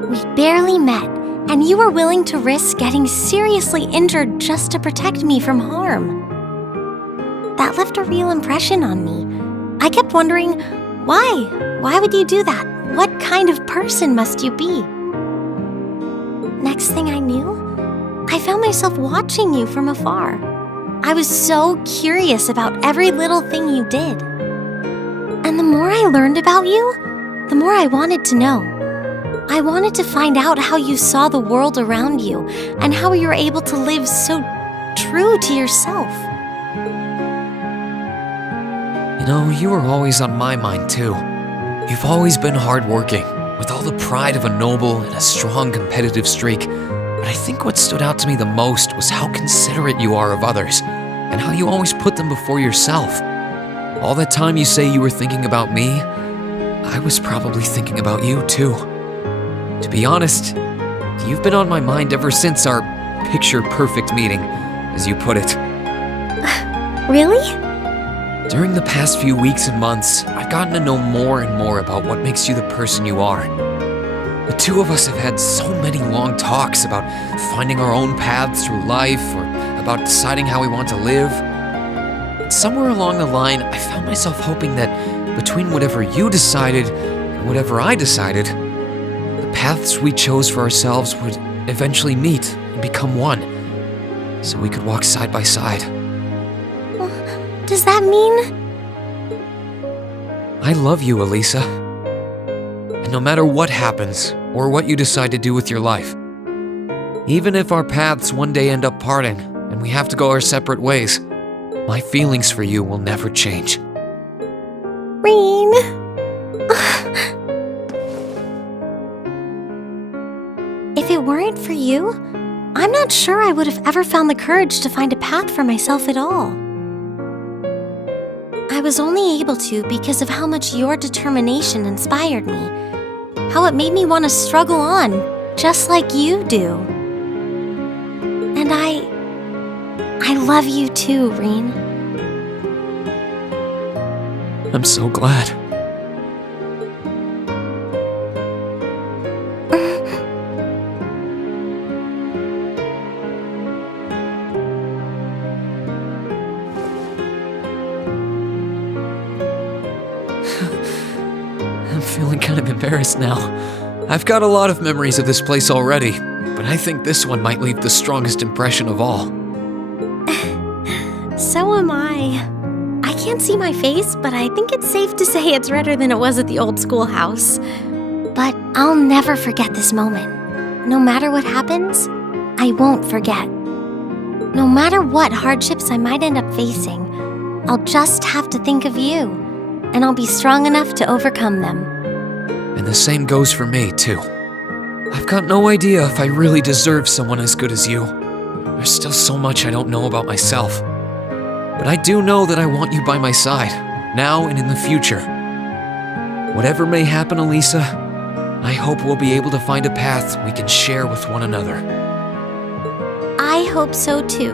We barely met, and you were willing to risk getting seriously injured just to protect me from harm. That left a real impression on me. I kept wondering, why? Why would you do that? What kind of person must you be? Next thing I knew, I found myself watching you from afar. I was so curious about every little thing you did. And the more I learned about you, the more I wanted to know. I wanted to find out how you saw the world around you and how you were able to live so true to yourself. You know, you were always on my mind too. You've always been hardworking, with all the pride of a noble and a strong competitive streak. But I think what stood out to me the most was how considerate you are of others, and how you always put them before yourself. All that time you say you were thinking about me, I was probably thinking about you too. To be honest, you've been on my mind ever since our picture-perfect meeting, as you put it. Really? During the past few weeks and months, I've gotten to know more and more about what makes you the person you are. The two of us have had so many long talks about finding our own paths through life, or about deciding how we want to live. And somewhere along the line, I found myself hoping that between whatever you decided and whatever I decided, the paths we chose for ourselves would eventually meet and become one, so we could walk side by side. Does that mean? I love you, Elisa. And no matter what happens, or what you decide to do with your life, even if our paths one day end up parting, and we have to go our separate ways, my feelings for you will never change. Reen. If it weren't for you, I'm not sure I would have ever found the courage to find a path for myself at all. I was only able to because of how much your determination inspired me, how it made me want to struggle on, just like you do. And I love you too, Reen. I'm so glad. I'm feeling kind of embarrassed now. I've got a lot of memories of this place already, but I think this one might leave the strongest impression of all. So am I. I can't see my face, but I think it's safe to say it's redder than it was at the old schoolhouse. But I'll never forget this moment. No matter what happens, I won't forget. No matter what hardships I might end up facing, I'll just have to think of you and I'll be strong enough to overcome them. And the same goes for me, too. I've got no idea if I really deserve someone as good as you. There's still so much I don't know about myself. But I do know that I want you by my side, now and in the future. Whatever may happen, Elisa, I hope we'll be able to find a path we can share with one another. I hope so too.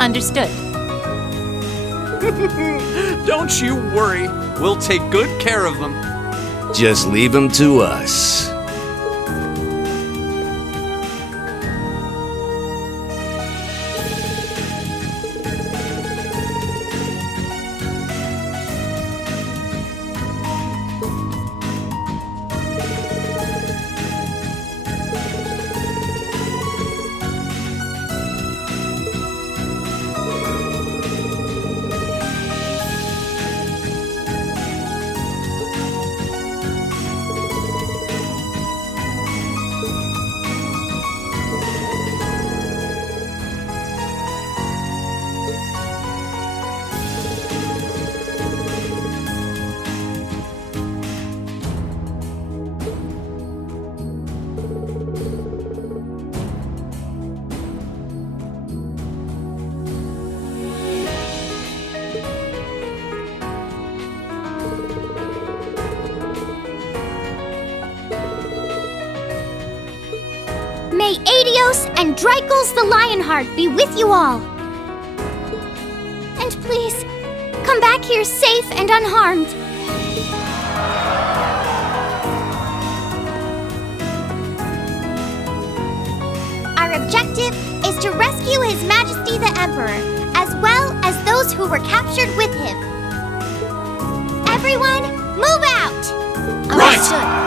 Understood. Don't you worry. We'll take good care of them. Just leave them to us. May Adios and Drykuls the Lionheart be with you all. And please, come back here safe and unharmed. Our objective is to rescue His Majesty the Emperor, as well as those who were captured with him. Everyone, move out! Right!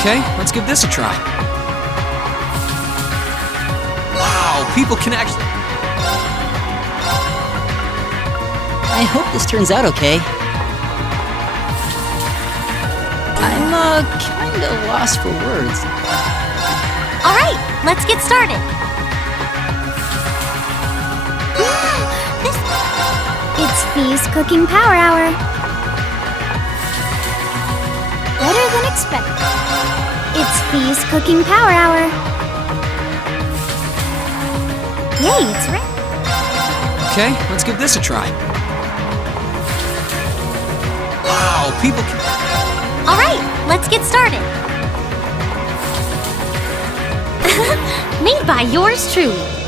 Okay, let's give this a try. Wow, people can actually... I hope this turns out okay. I'm, kinda lost for words. All right, let's get started. It's Fee's Cooking Power Hour. Better than expected. It's Fee's Cooking Power Hour. Yay, it's ready. Okay, let's give this a try. Wow, people can... All right, let's get started. Made by yours truly.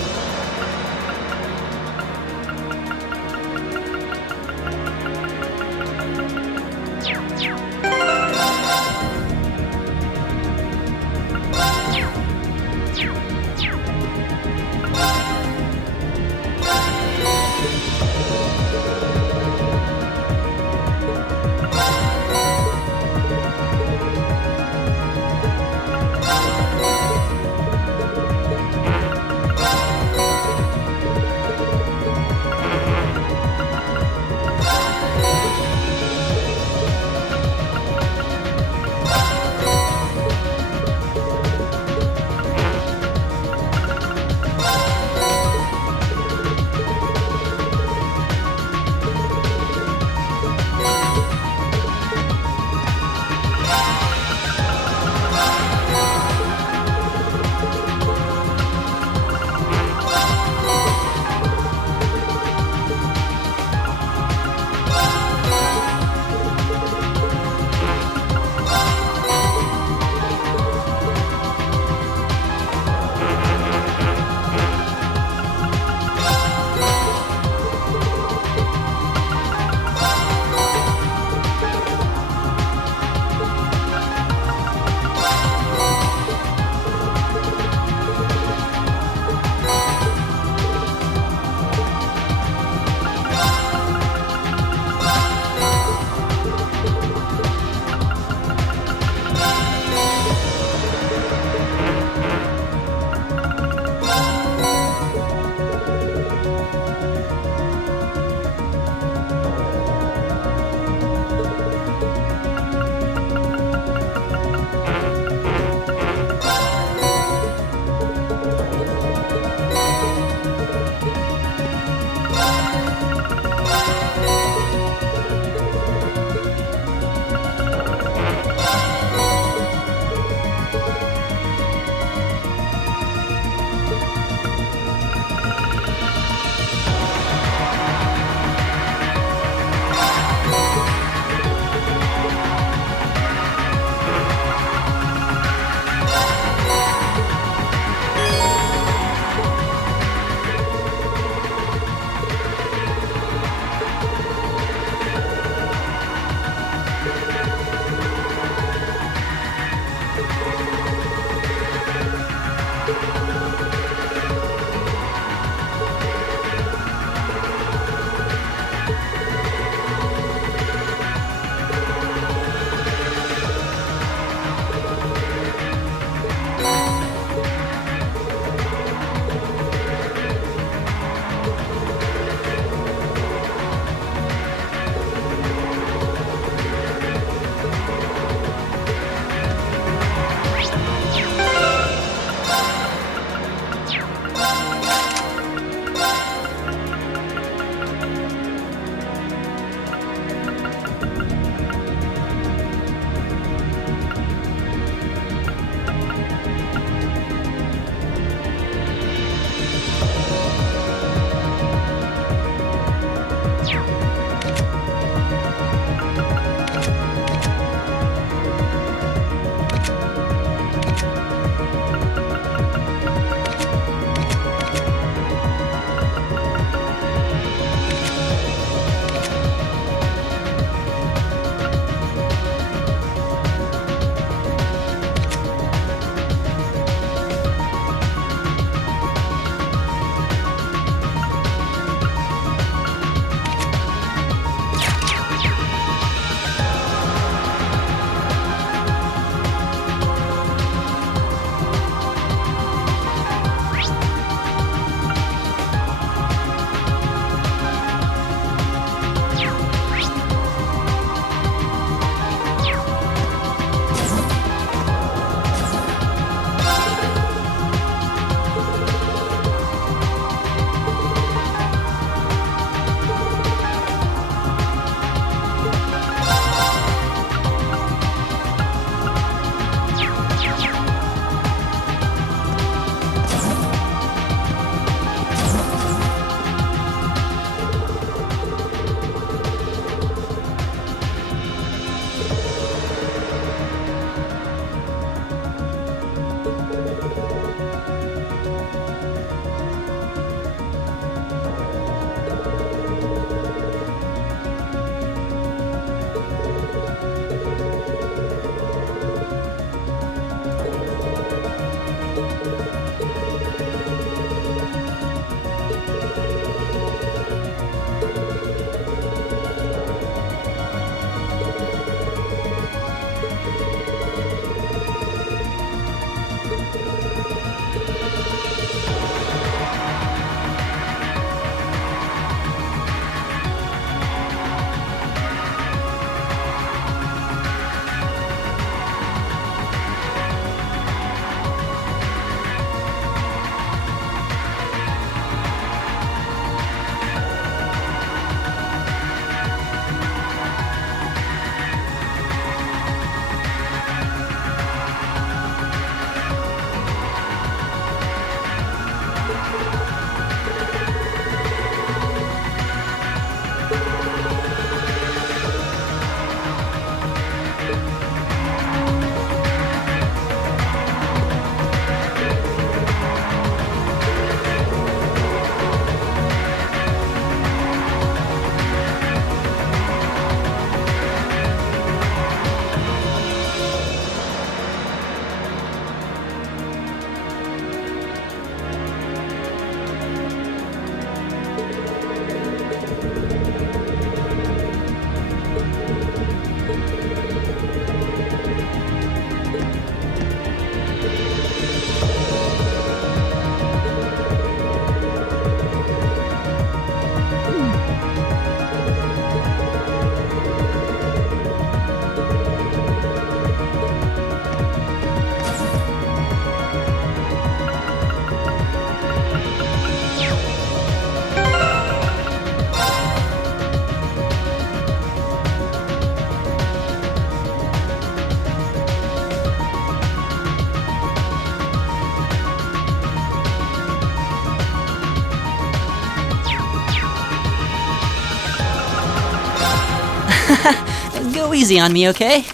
Go easy on me, okay?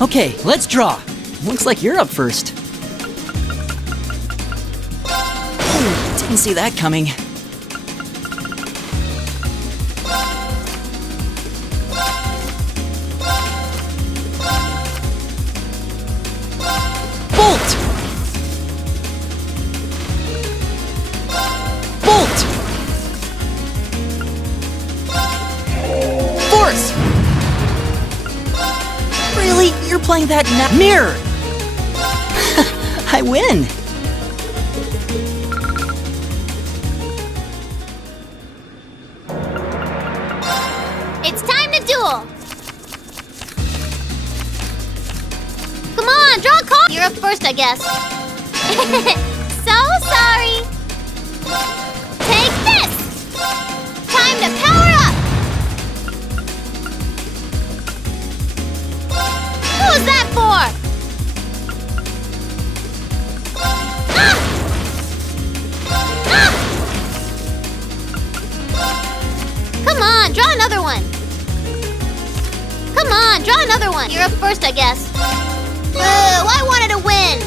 Okay, let's draw. Looks like you're up first. Ooh, didn't see that coming. Bolt! Bolt! Force! Really? You're playing that now? Mirror! I win! It's time to duel! Come on, draw a card! You're up first, I guess. So sorry! Take this! Time to power up! Who's that for? Ah! Ah! Come on, draw another one! Come on, draw another one! You're up first, I guess. Boo! I wanted to win!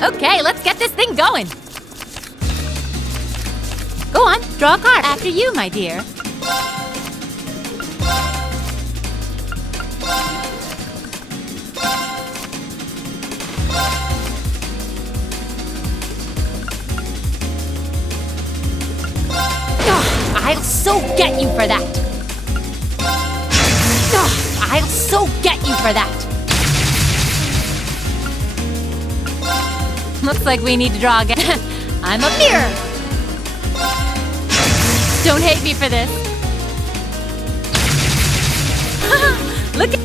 Okay, let's get this thing going. Go on, draw a card. After you, my dear. I'll so get you for that. I'll so get you for that. Looks like we need to draw again. I'm up here. Don't hate me for this. Look at...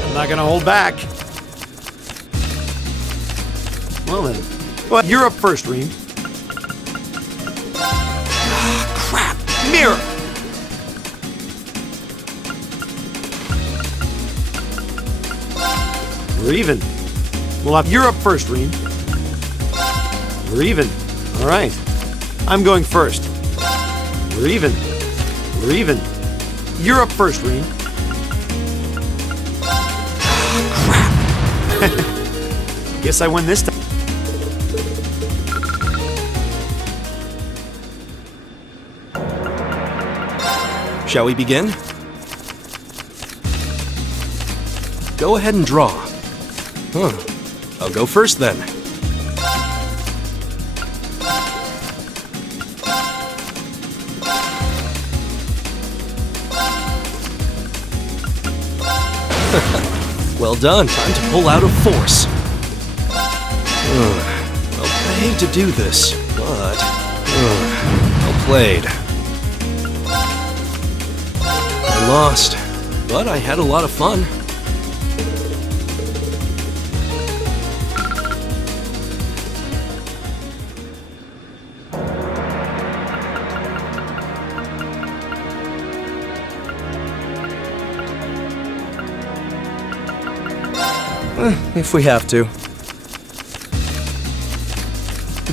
I'm not gonna hold back. Well then. Well, you're up first, Reem. Crap! Mirror! We're even. Well, you're up first, Reem. We're even. All right. I'm going first. We're even. We're even. You're up first, Reem. Guess I win this time. Shall we begin? Go ahead and draw. I'll go first then. Well done. Time to pull out of force. Well, I hate to do this, but... well played. I lost, but I had a lot of fun. If we have to.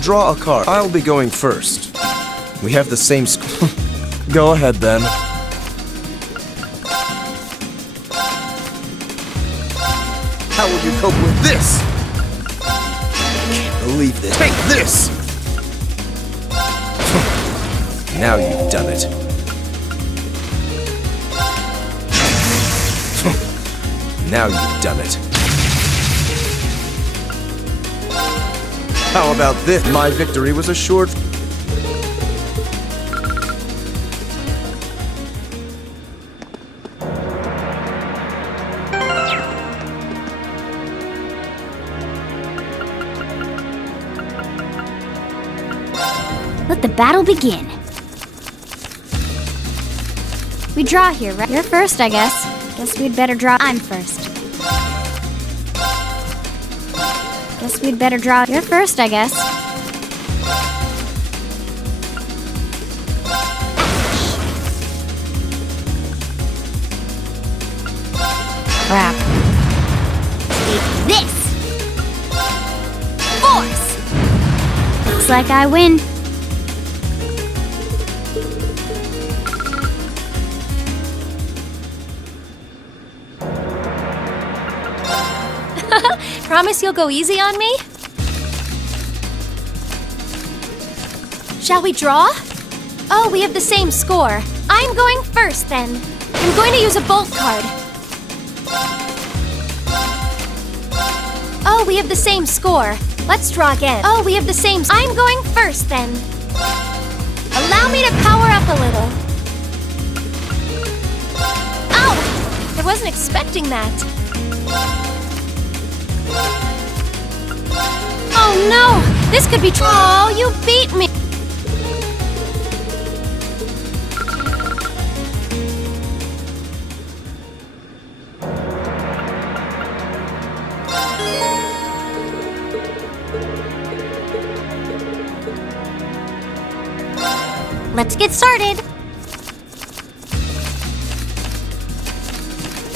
Draw a card. I'll be going first. We have the same score. Go ahead then. How will you cope with this? I can't believe this. Take this! Now you've done it. Now you've done it. How about this? My victory was assured. let the battle begin. We draw here, right? You're first, I guess. Guess we'd better draw. I'm first. Guess we'd better draw. You're first, I guess. Crap. Take this! Force! Looks like I win. Promise you'll go easy on me? Shall we draw? Oh, we have the same score. I'm going first then. I'm going to use a bolt card. Oh, we have the same score. Let's draw again. Oh, we have the same. I'm going first then. Allow me to power up a little. Ow! I wasn't expecting that. Oh no! This could be Oh, you beat me! Let's get started.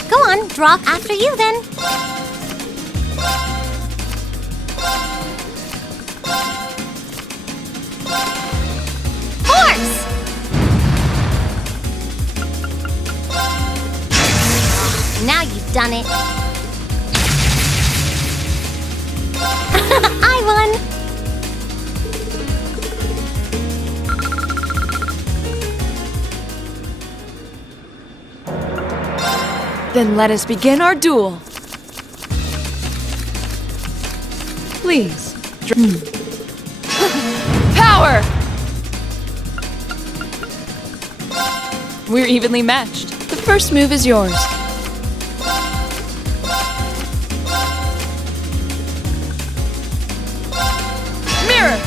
Go on, draw after you then. Horse! Now you've done it. I won! Then let us begin our duel. Please. Power! We're evenly matched. The first move is yours. Mirror!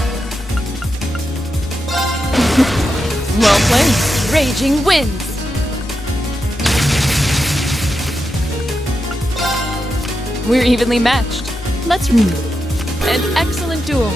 Well played. Raging wins. We're evenly matched. Let's an excellent duel.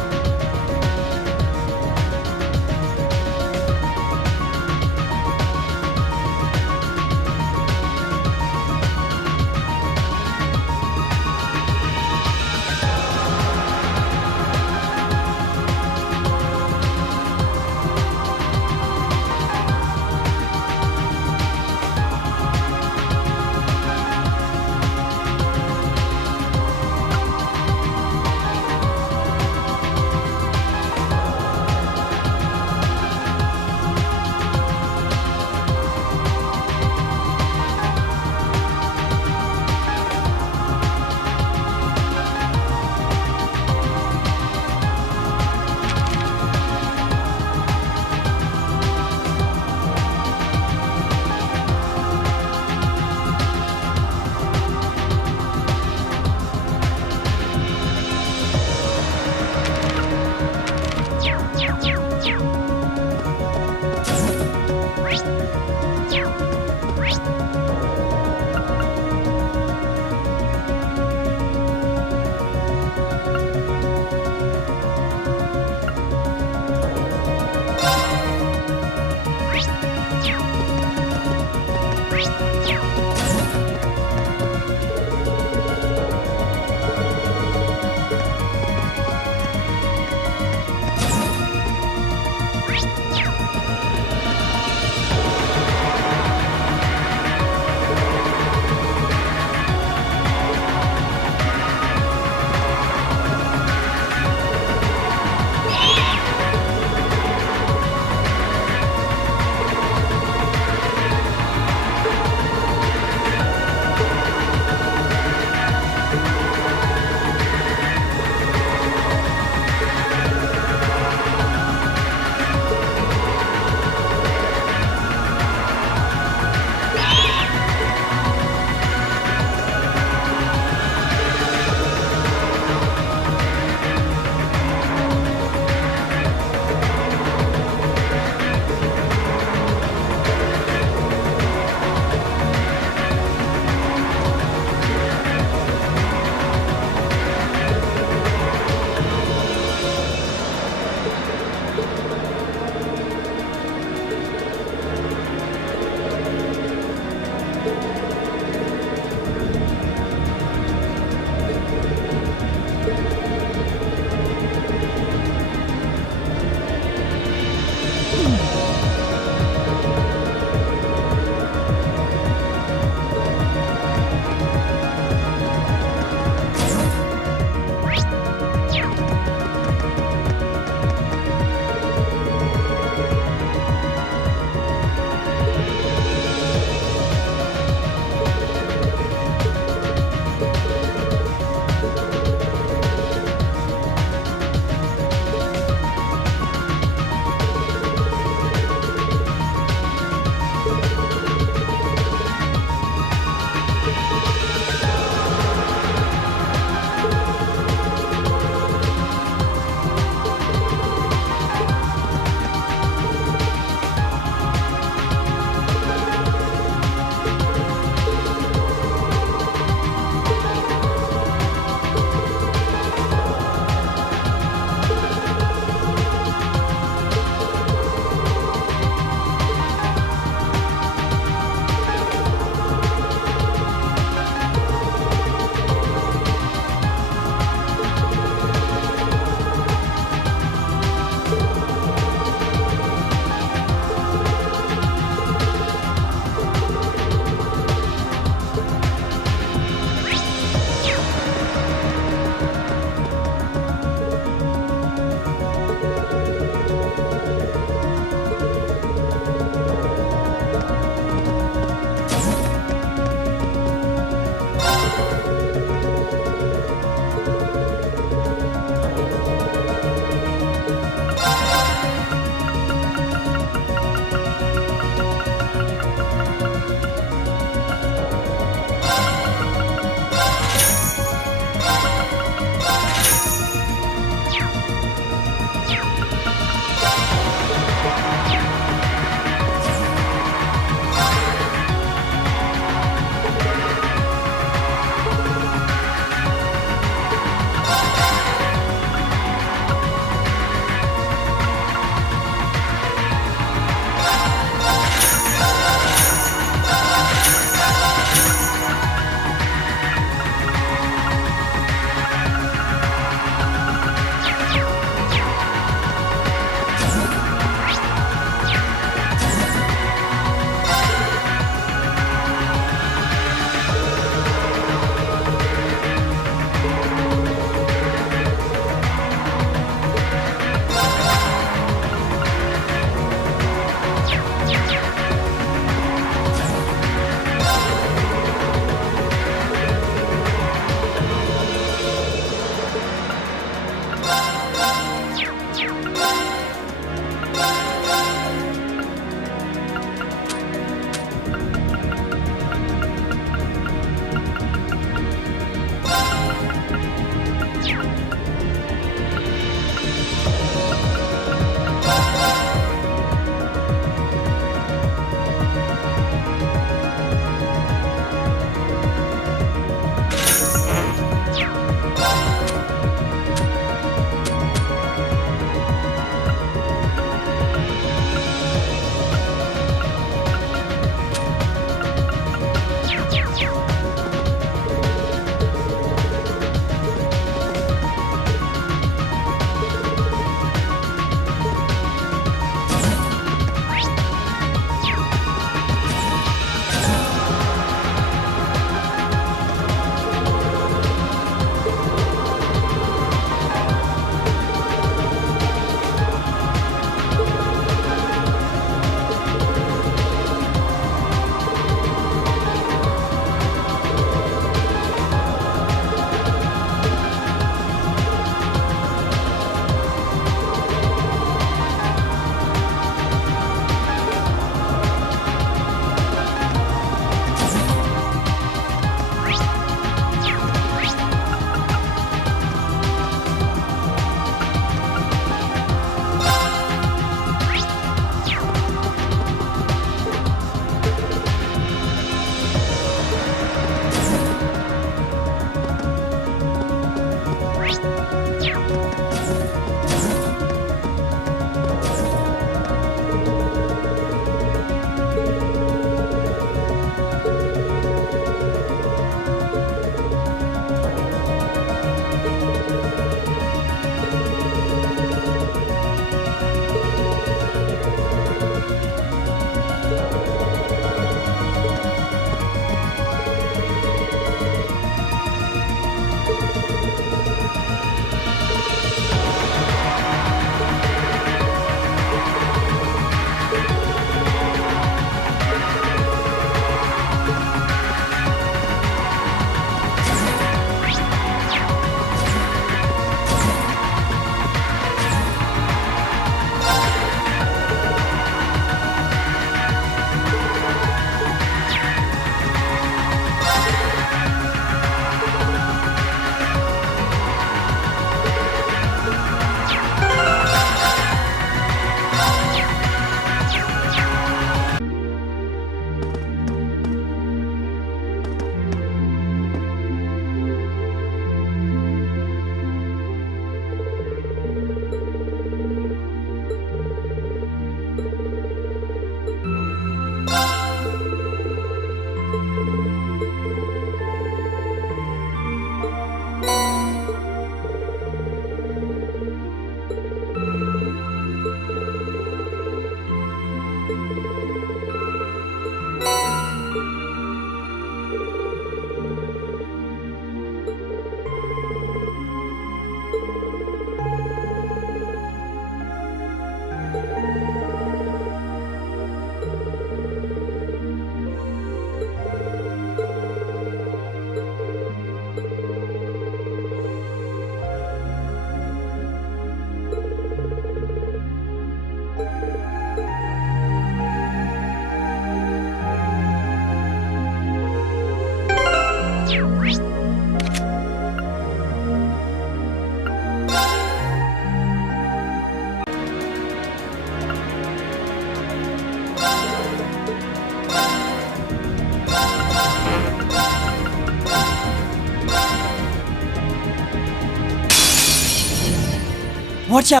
Watch out!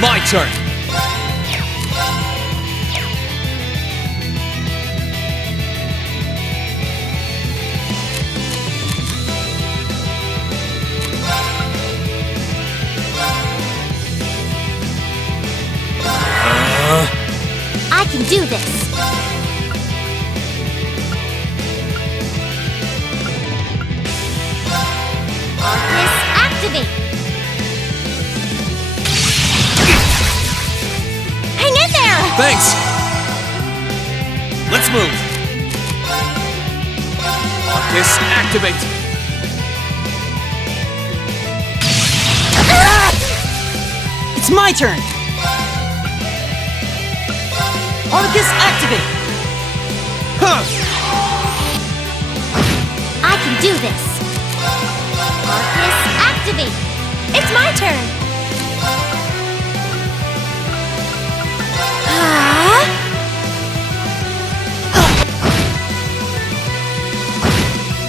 My turn! I can do this. Arcus, activate. Hang in there! Thanks! Let's move! Arcus, activate! It's my turn! Arcus, activate! Huh! I can do this. Arcus, activate. It's my turn.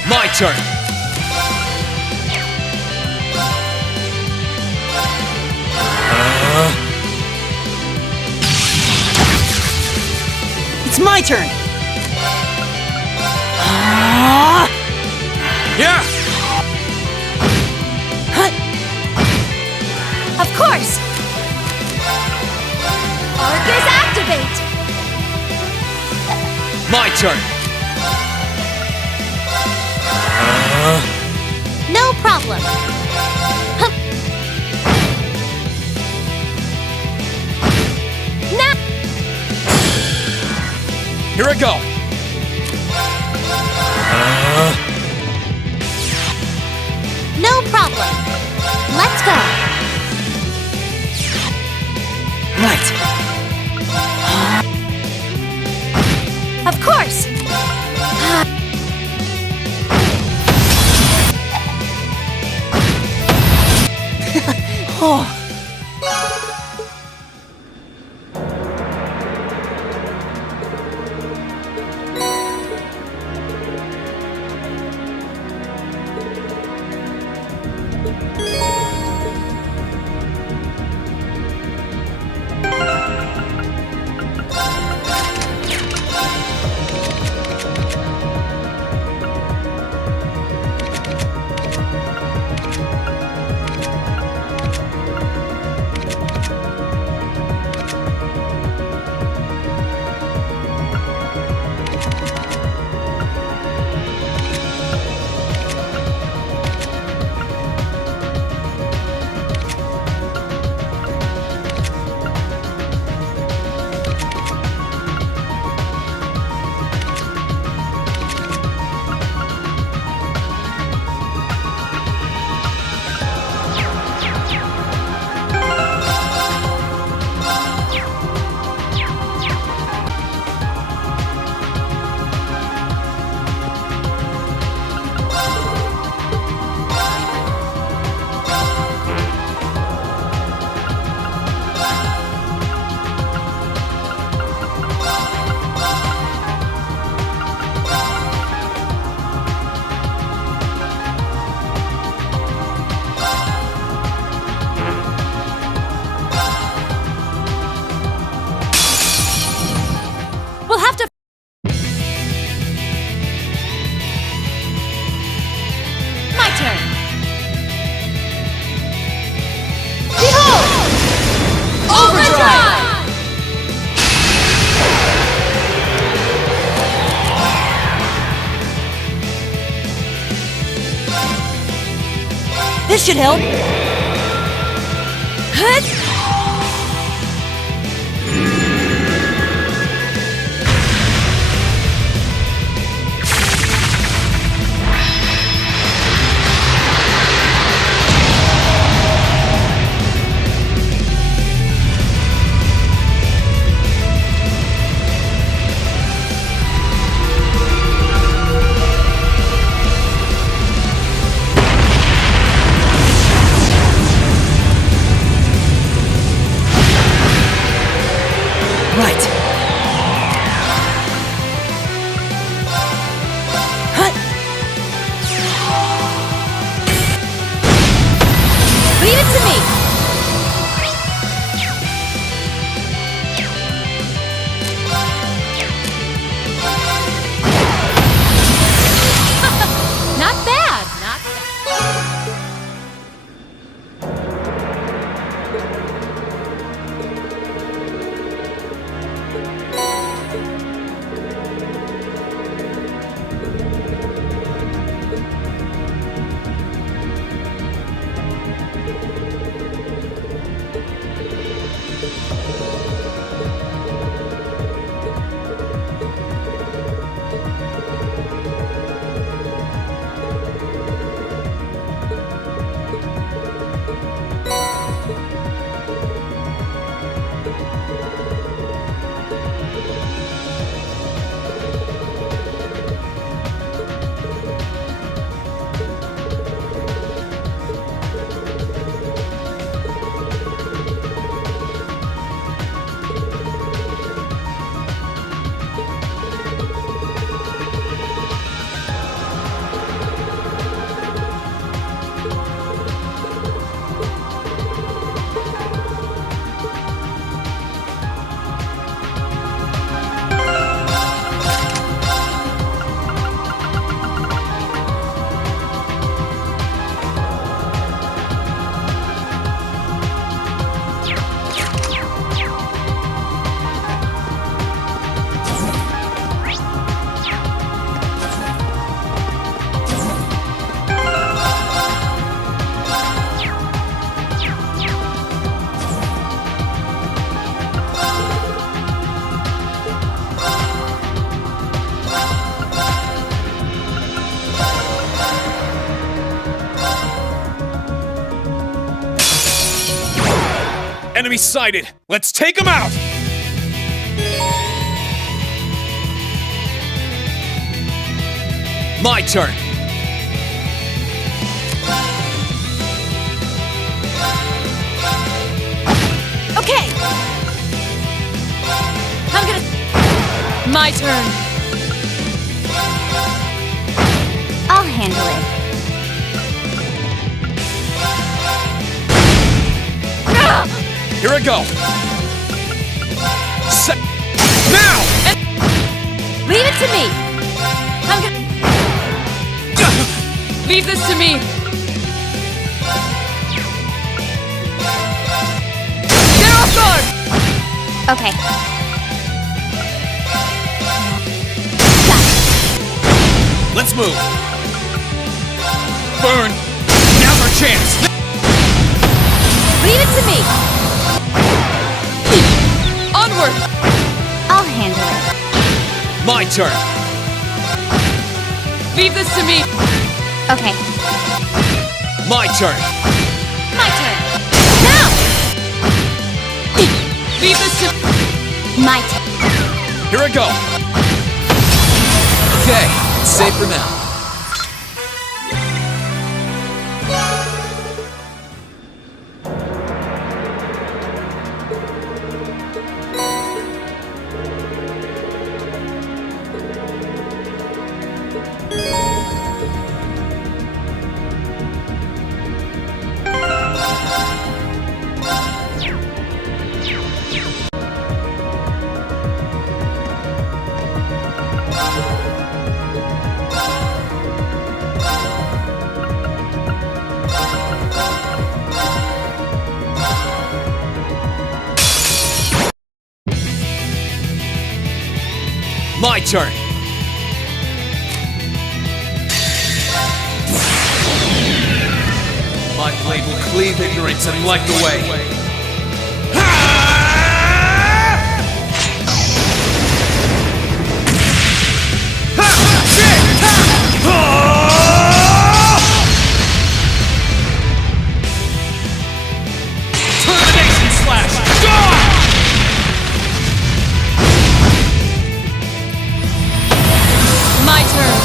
My turn! It's my turn! Yeah! Of course! Arcus, activate! My turn! No problem. Now, Here I go! no problem. Let's go. Right. Of course! Oh. We'll have to... My turn! Behold! Overdrive! This should help. Enemy sighted! Let's take him out! My turn! Okay! I'm gonna... My turn! I'll handle it. Here I go! Set... Now! Leave it to me! I'm gonna... Leave this to me! Get off guard! Okay. Let's move! Burn! Now's our chance! Leave it to me! Onward! I'll handle it. My turn! Leave this to me! Okay. My turn! My turn! Now! Leave this to... My turn. Here I go! Okay, it's safe for now. My turn! My blade will cleave ignorance and light the way. Termination slash! My turn!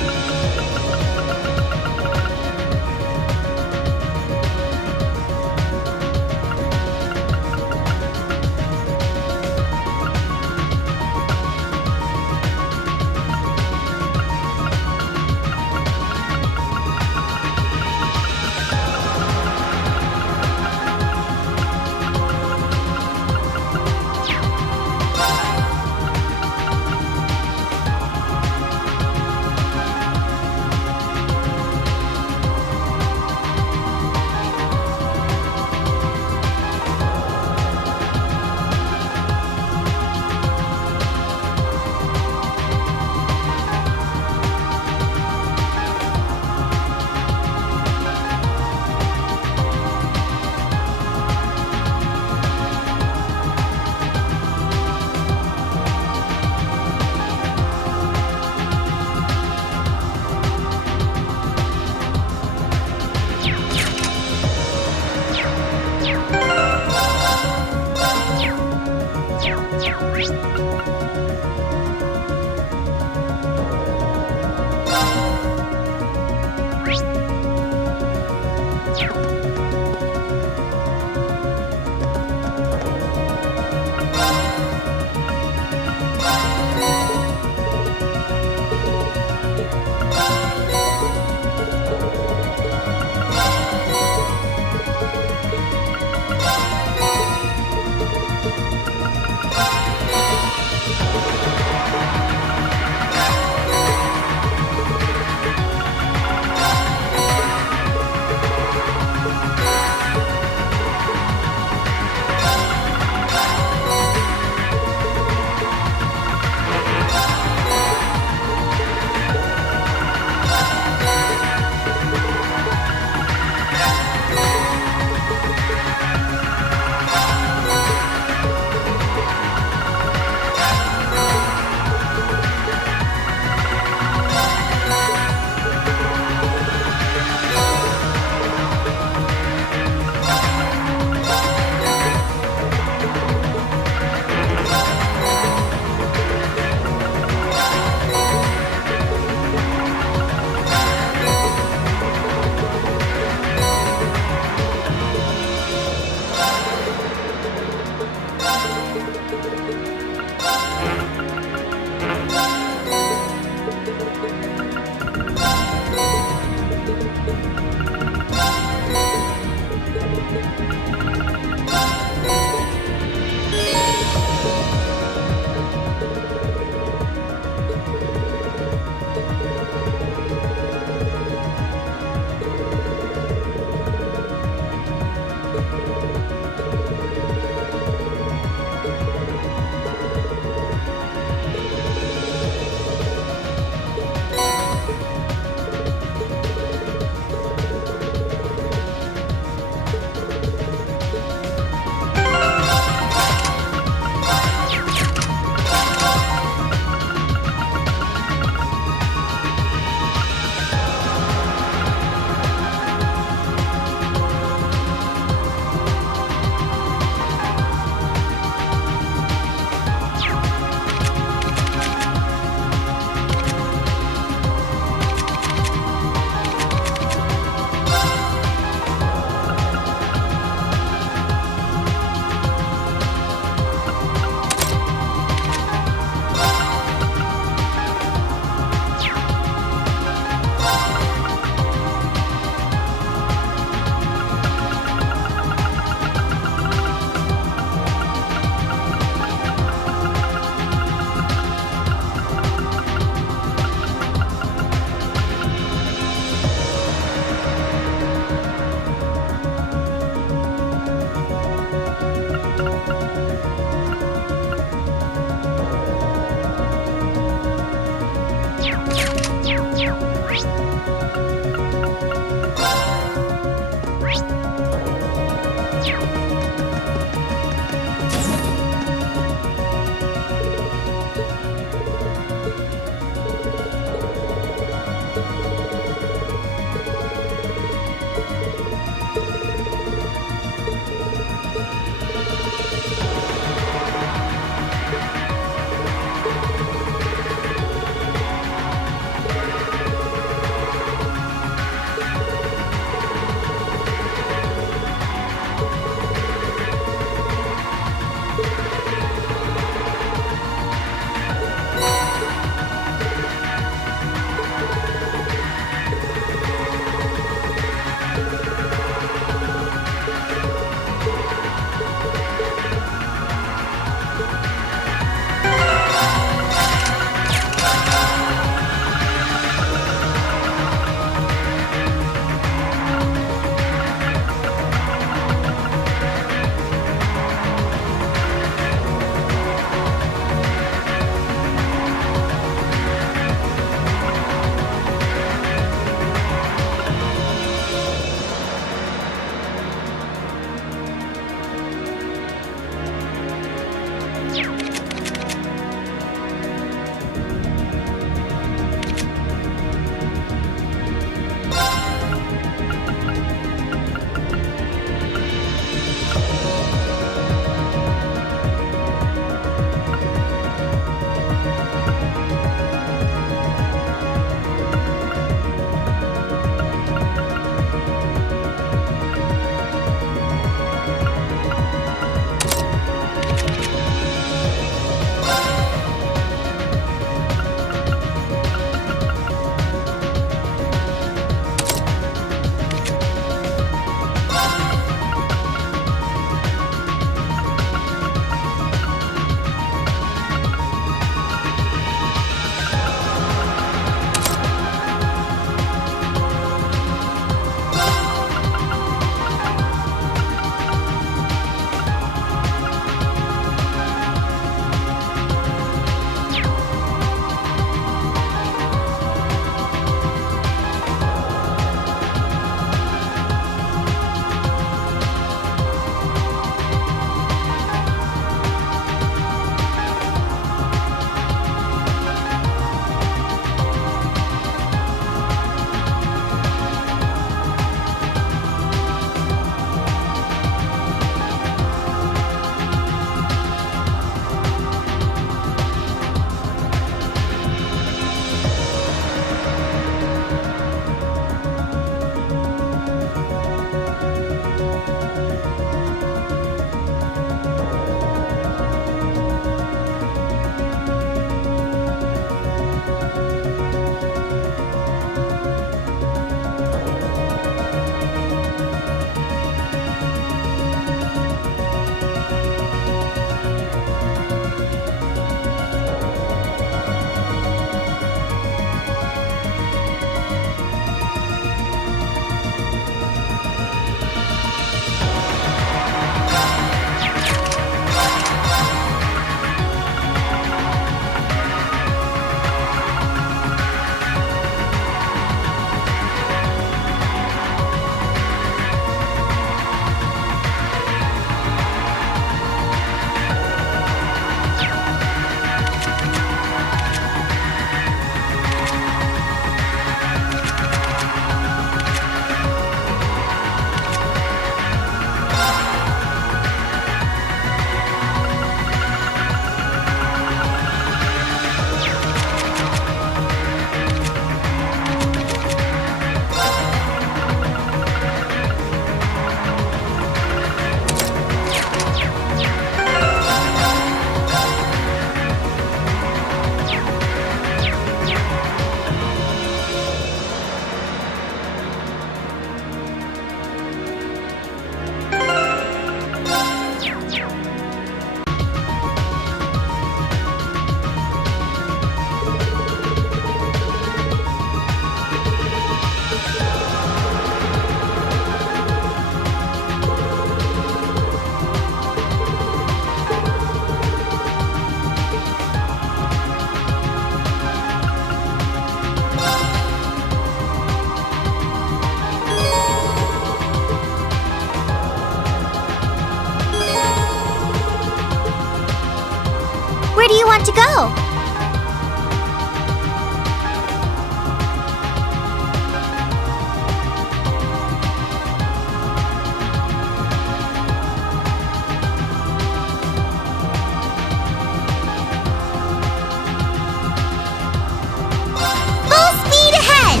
Full speed ahead!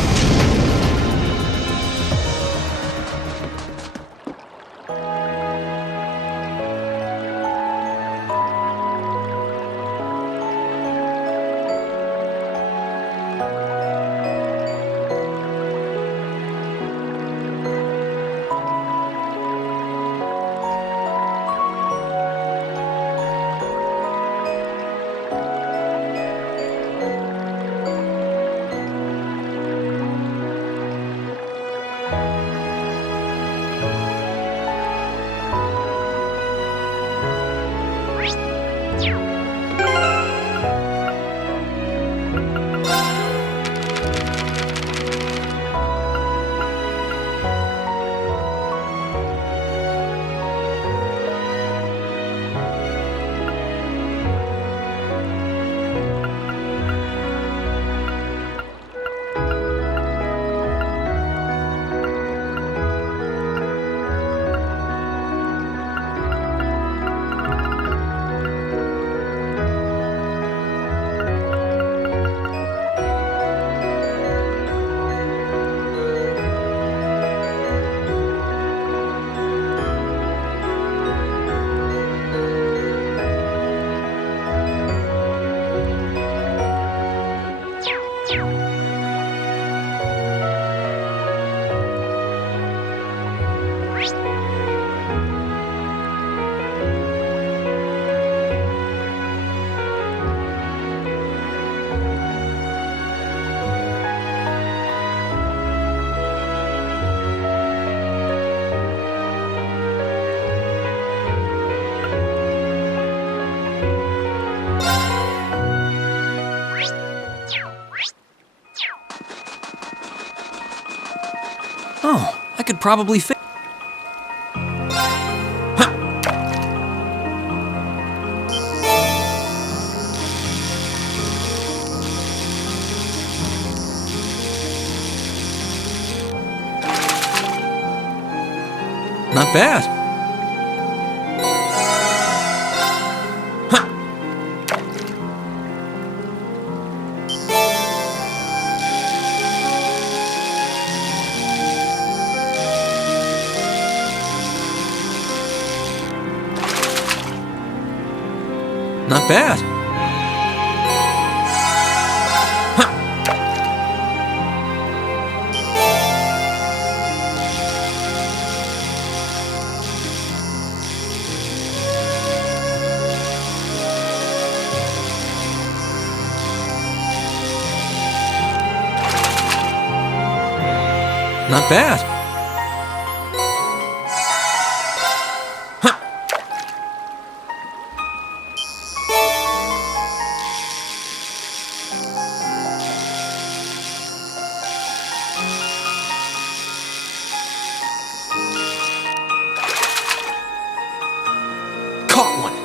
Oh, I could probably fit. Not bad. Not bad. Not bad. Caught one.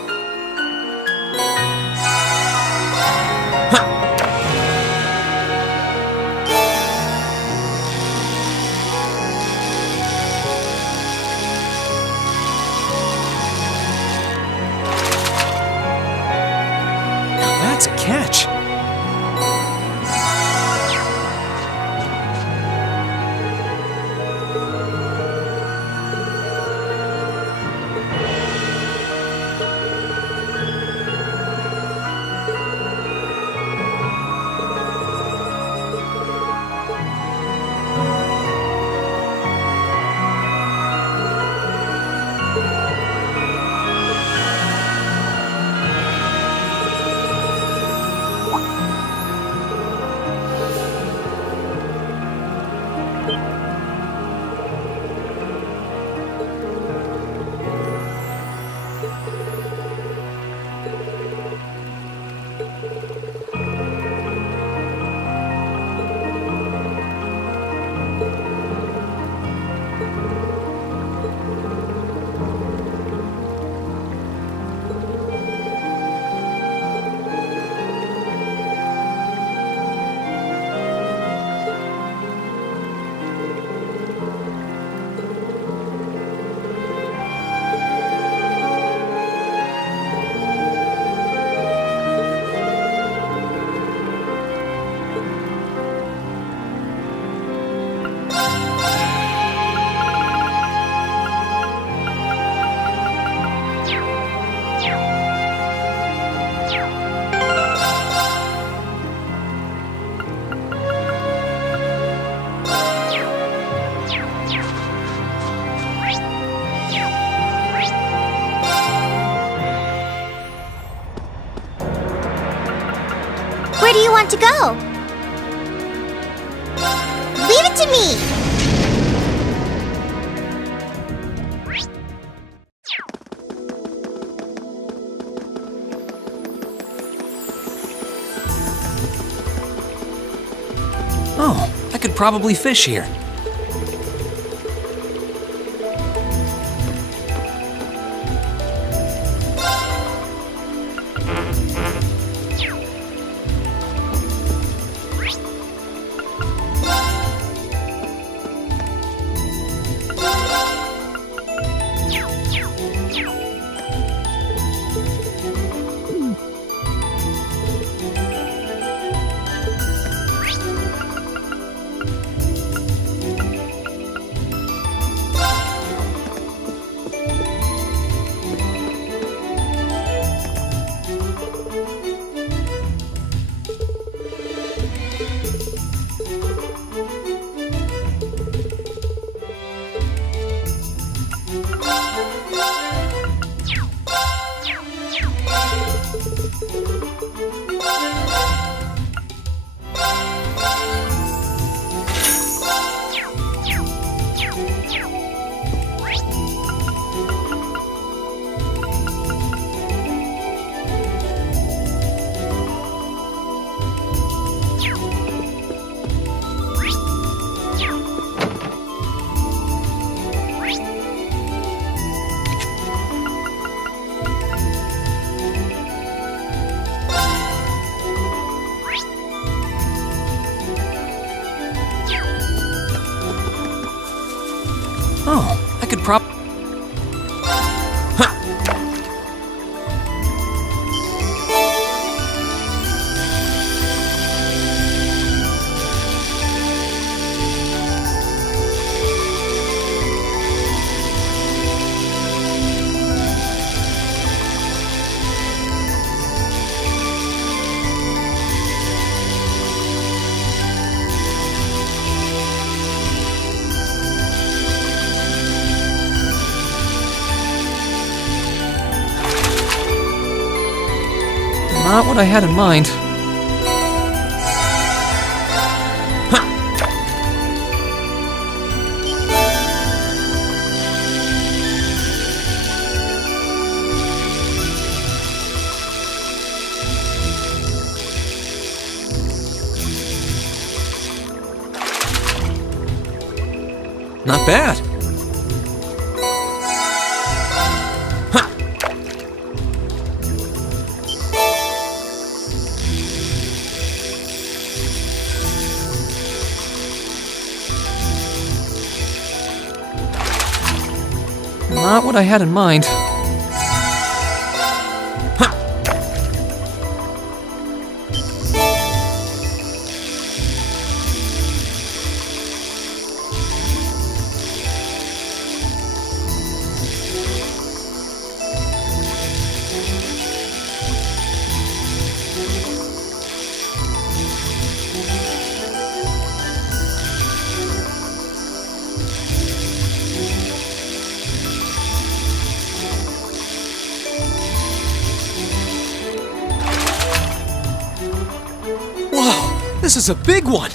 Where do you want to go? Leave it to me! Oh, I could probably fish here. Oh, I could Not what I had in mind. Not bad. Not what I had in mind. Whoa, this is a big one!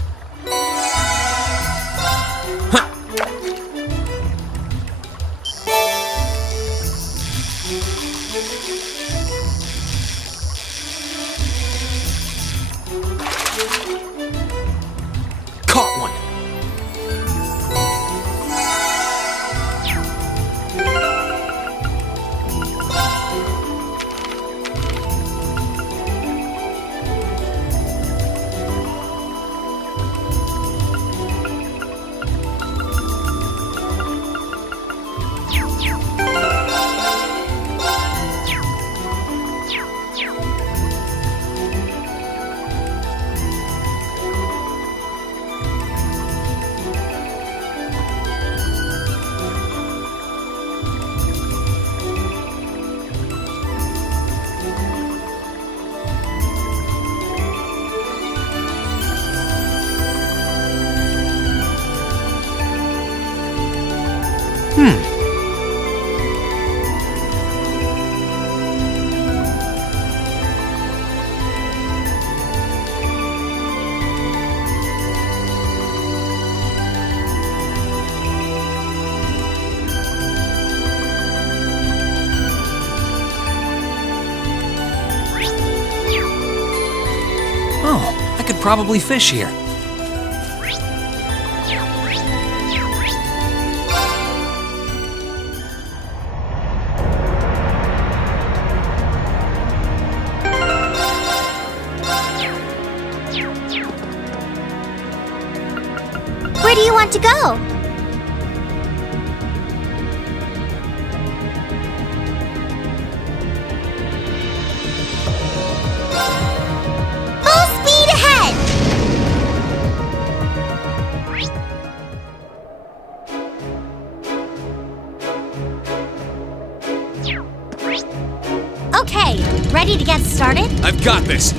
Caught one! probably fish here. Where do you want to go? Full speed ahead! Okay, ready to get started? I've got this.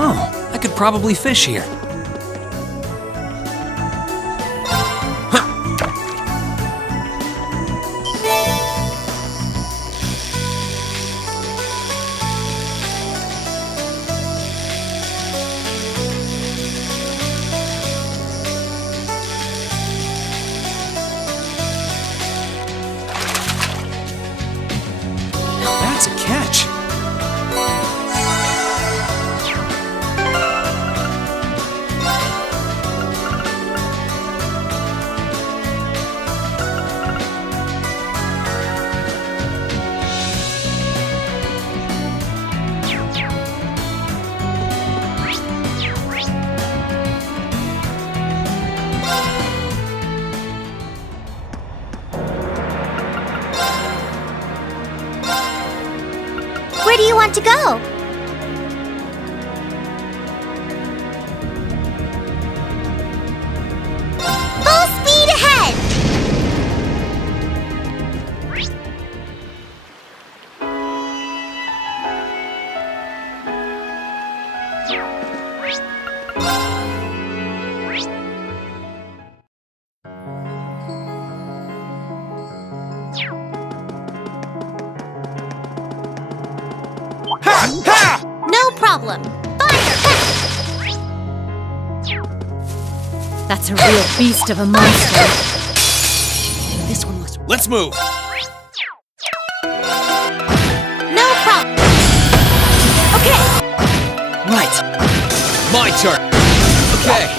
Oh, I could probably fish here. Now that's a catch. Where do you want to go? Full speed ahead! No problem. That's a real beast of a monster. This one looks... Let's move. No problem. Okay! Right. My turn. Okay.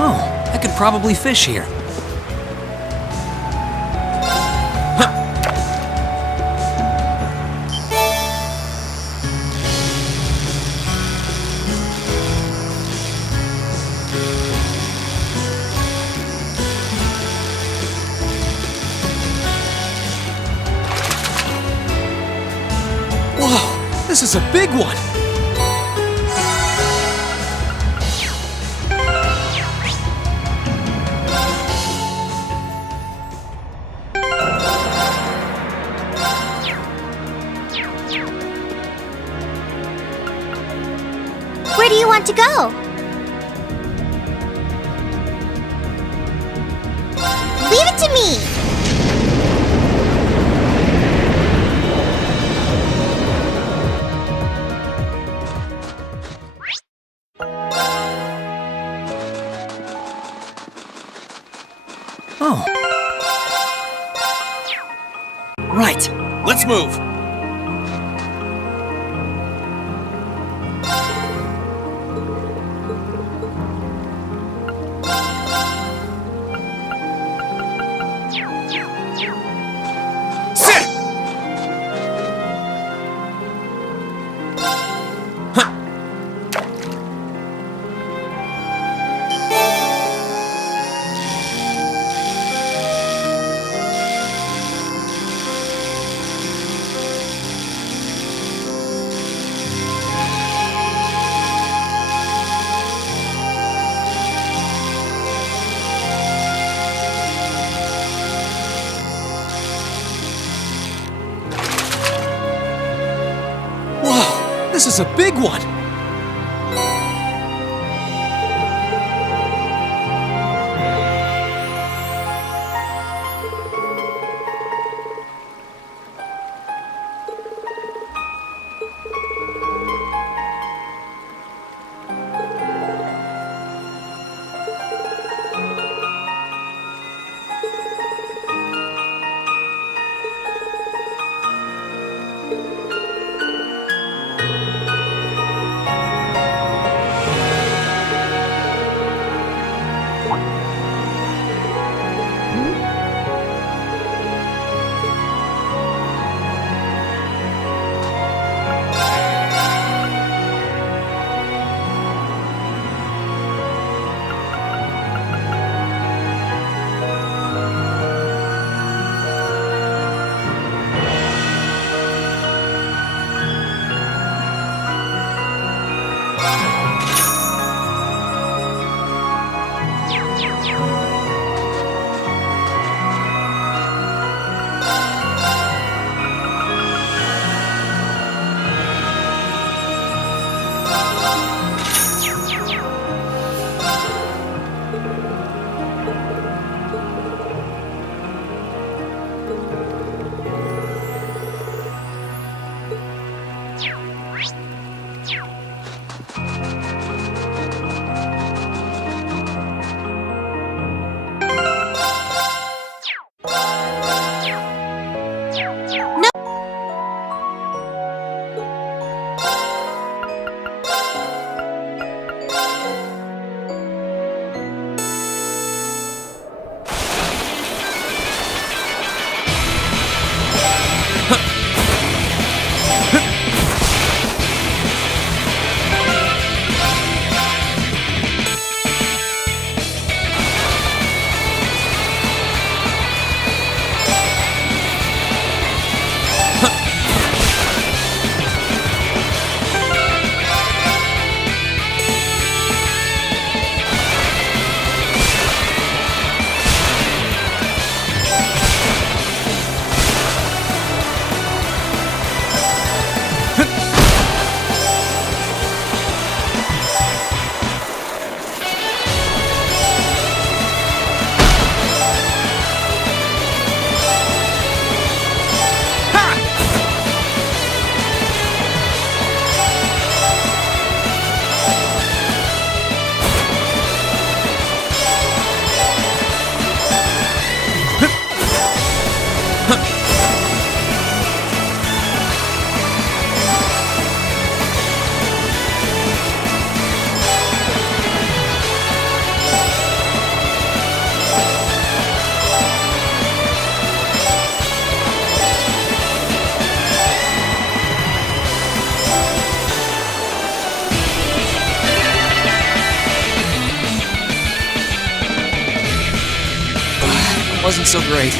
Oh, I could probably fish here. Whoa, this is a big one! Where do you want to go? Leave it to me! Right. Let's move. Whoa, this is a big one! Wasn't so great.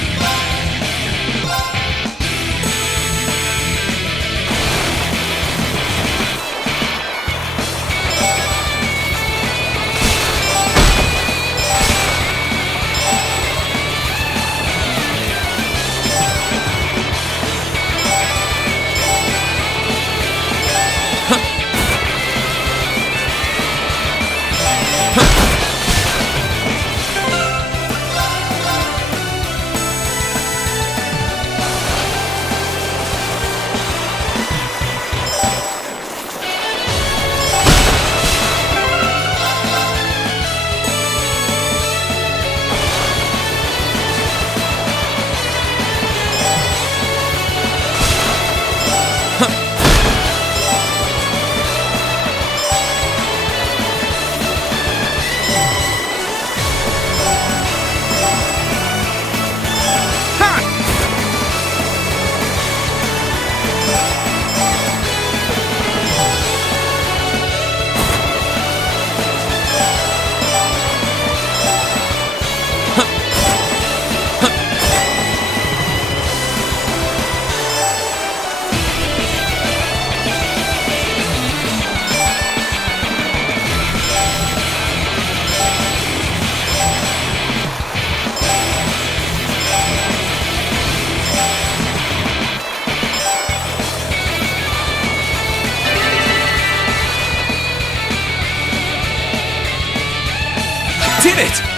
did it!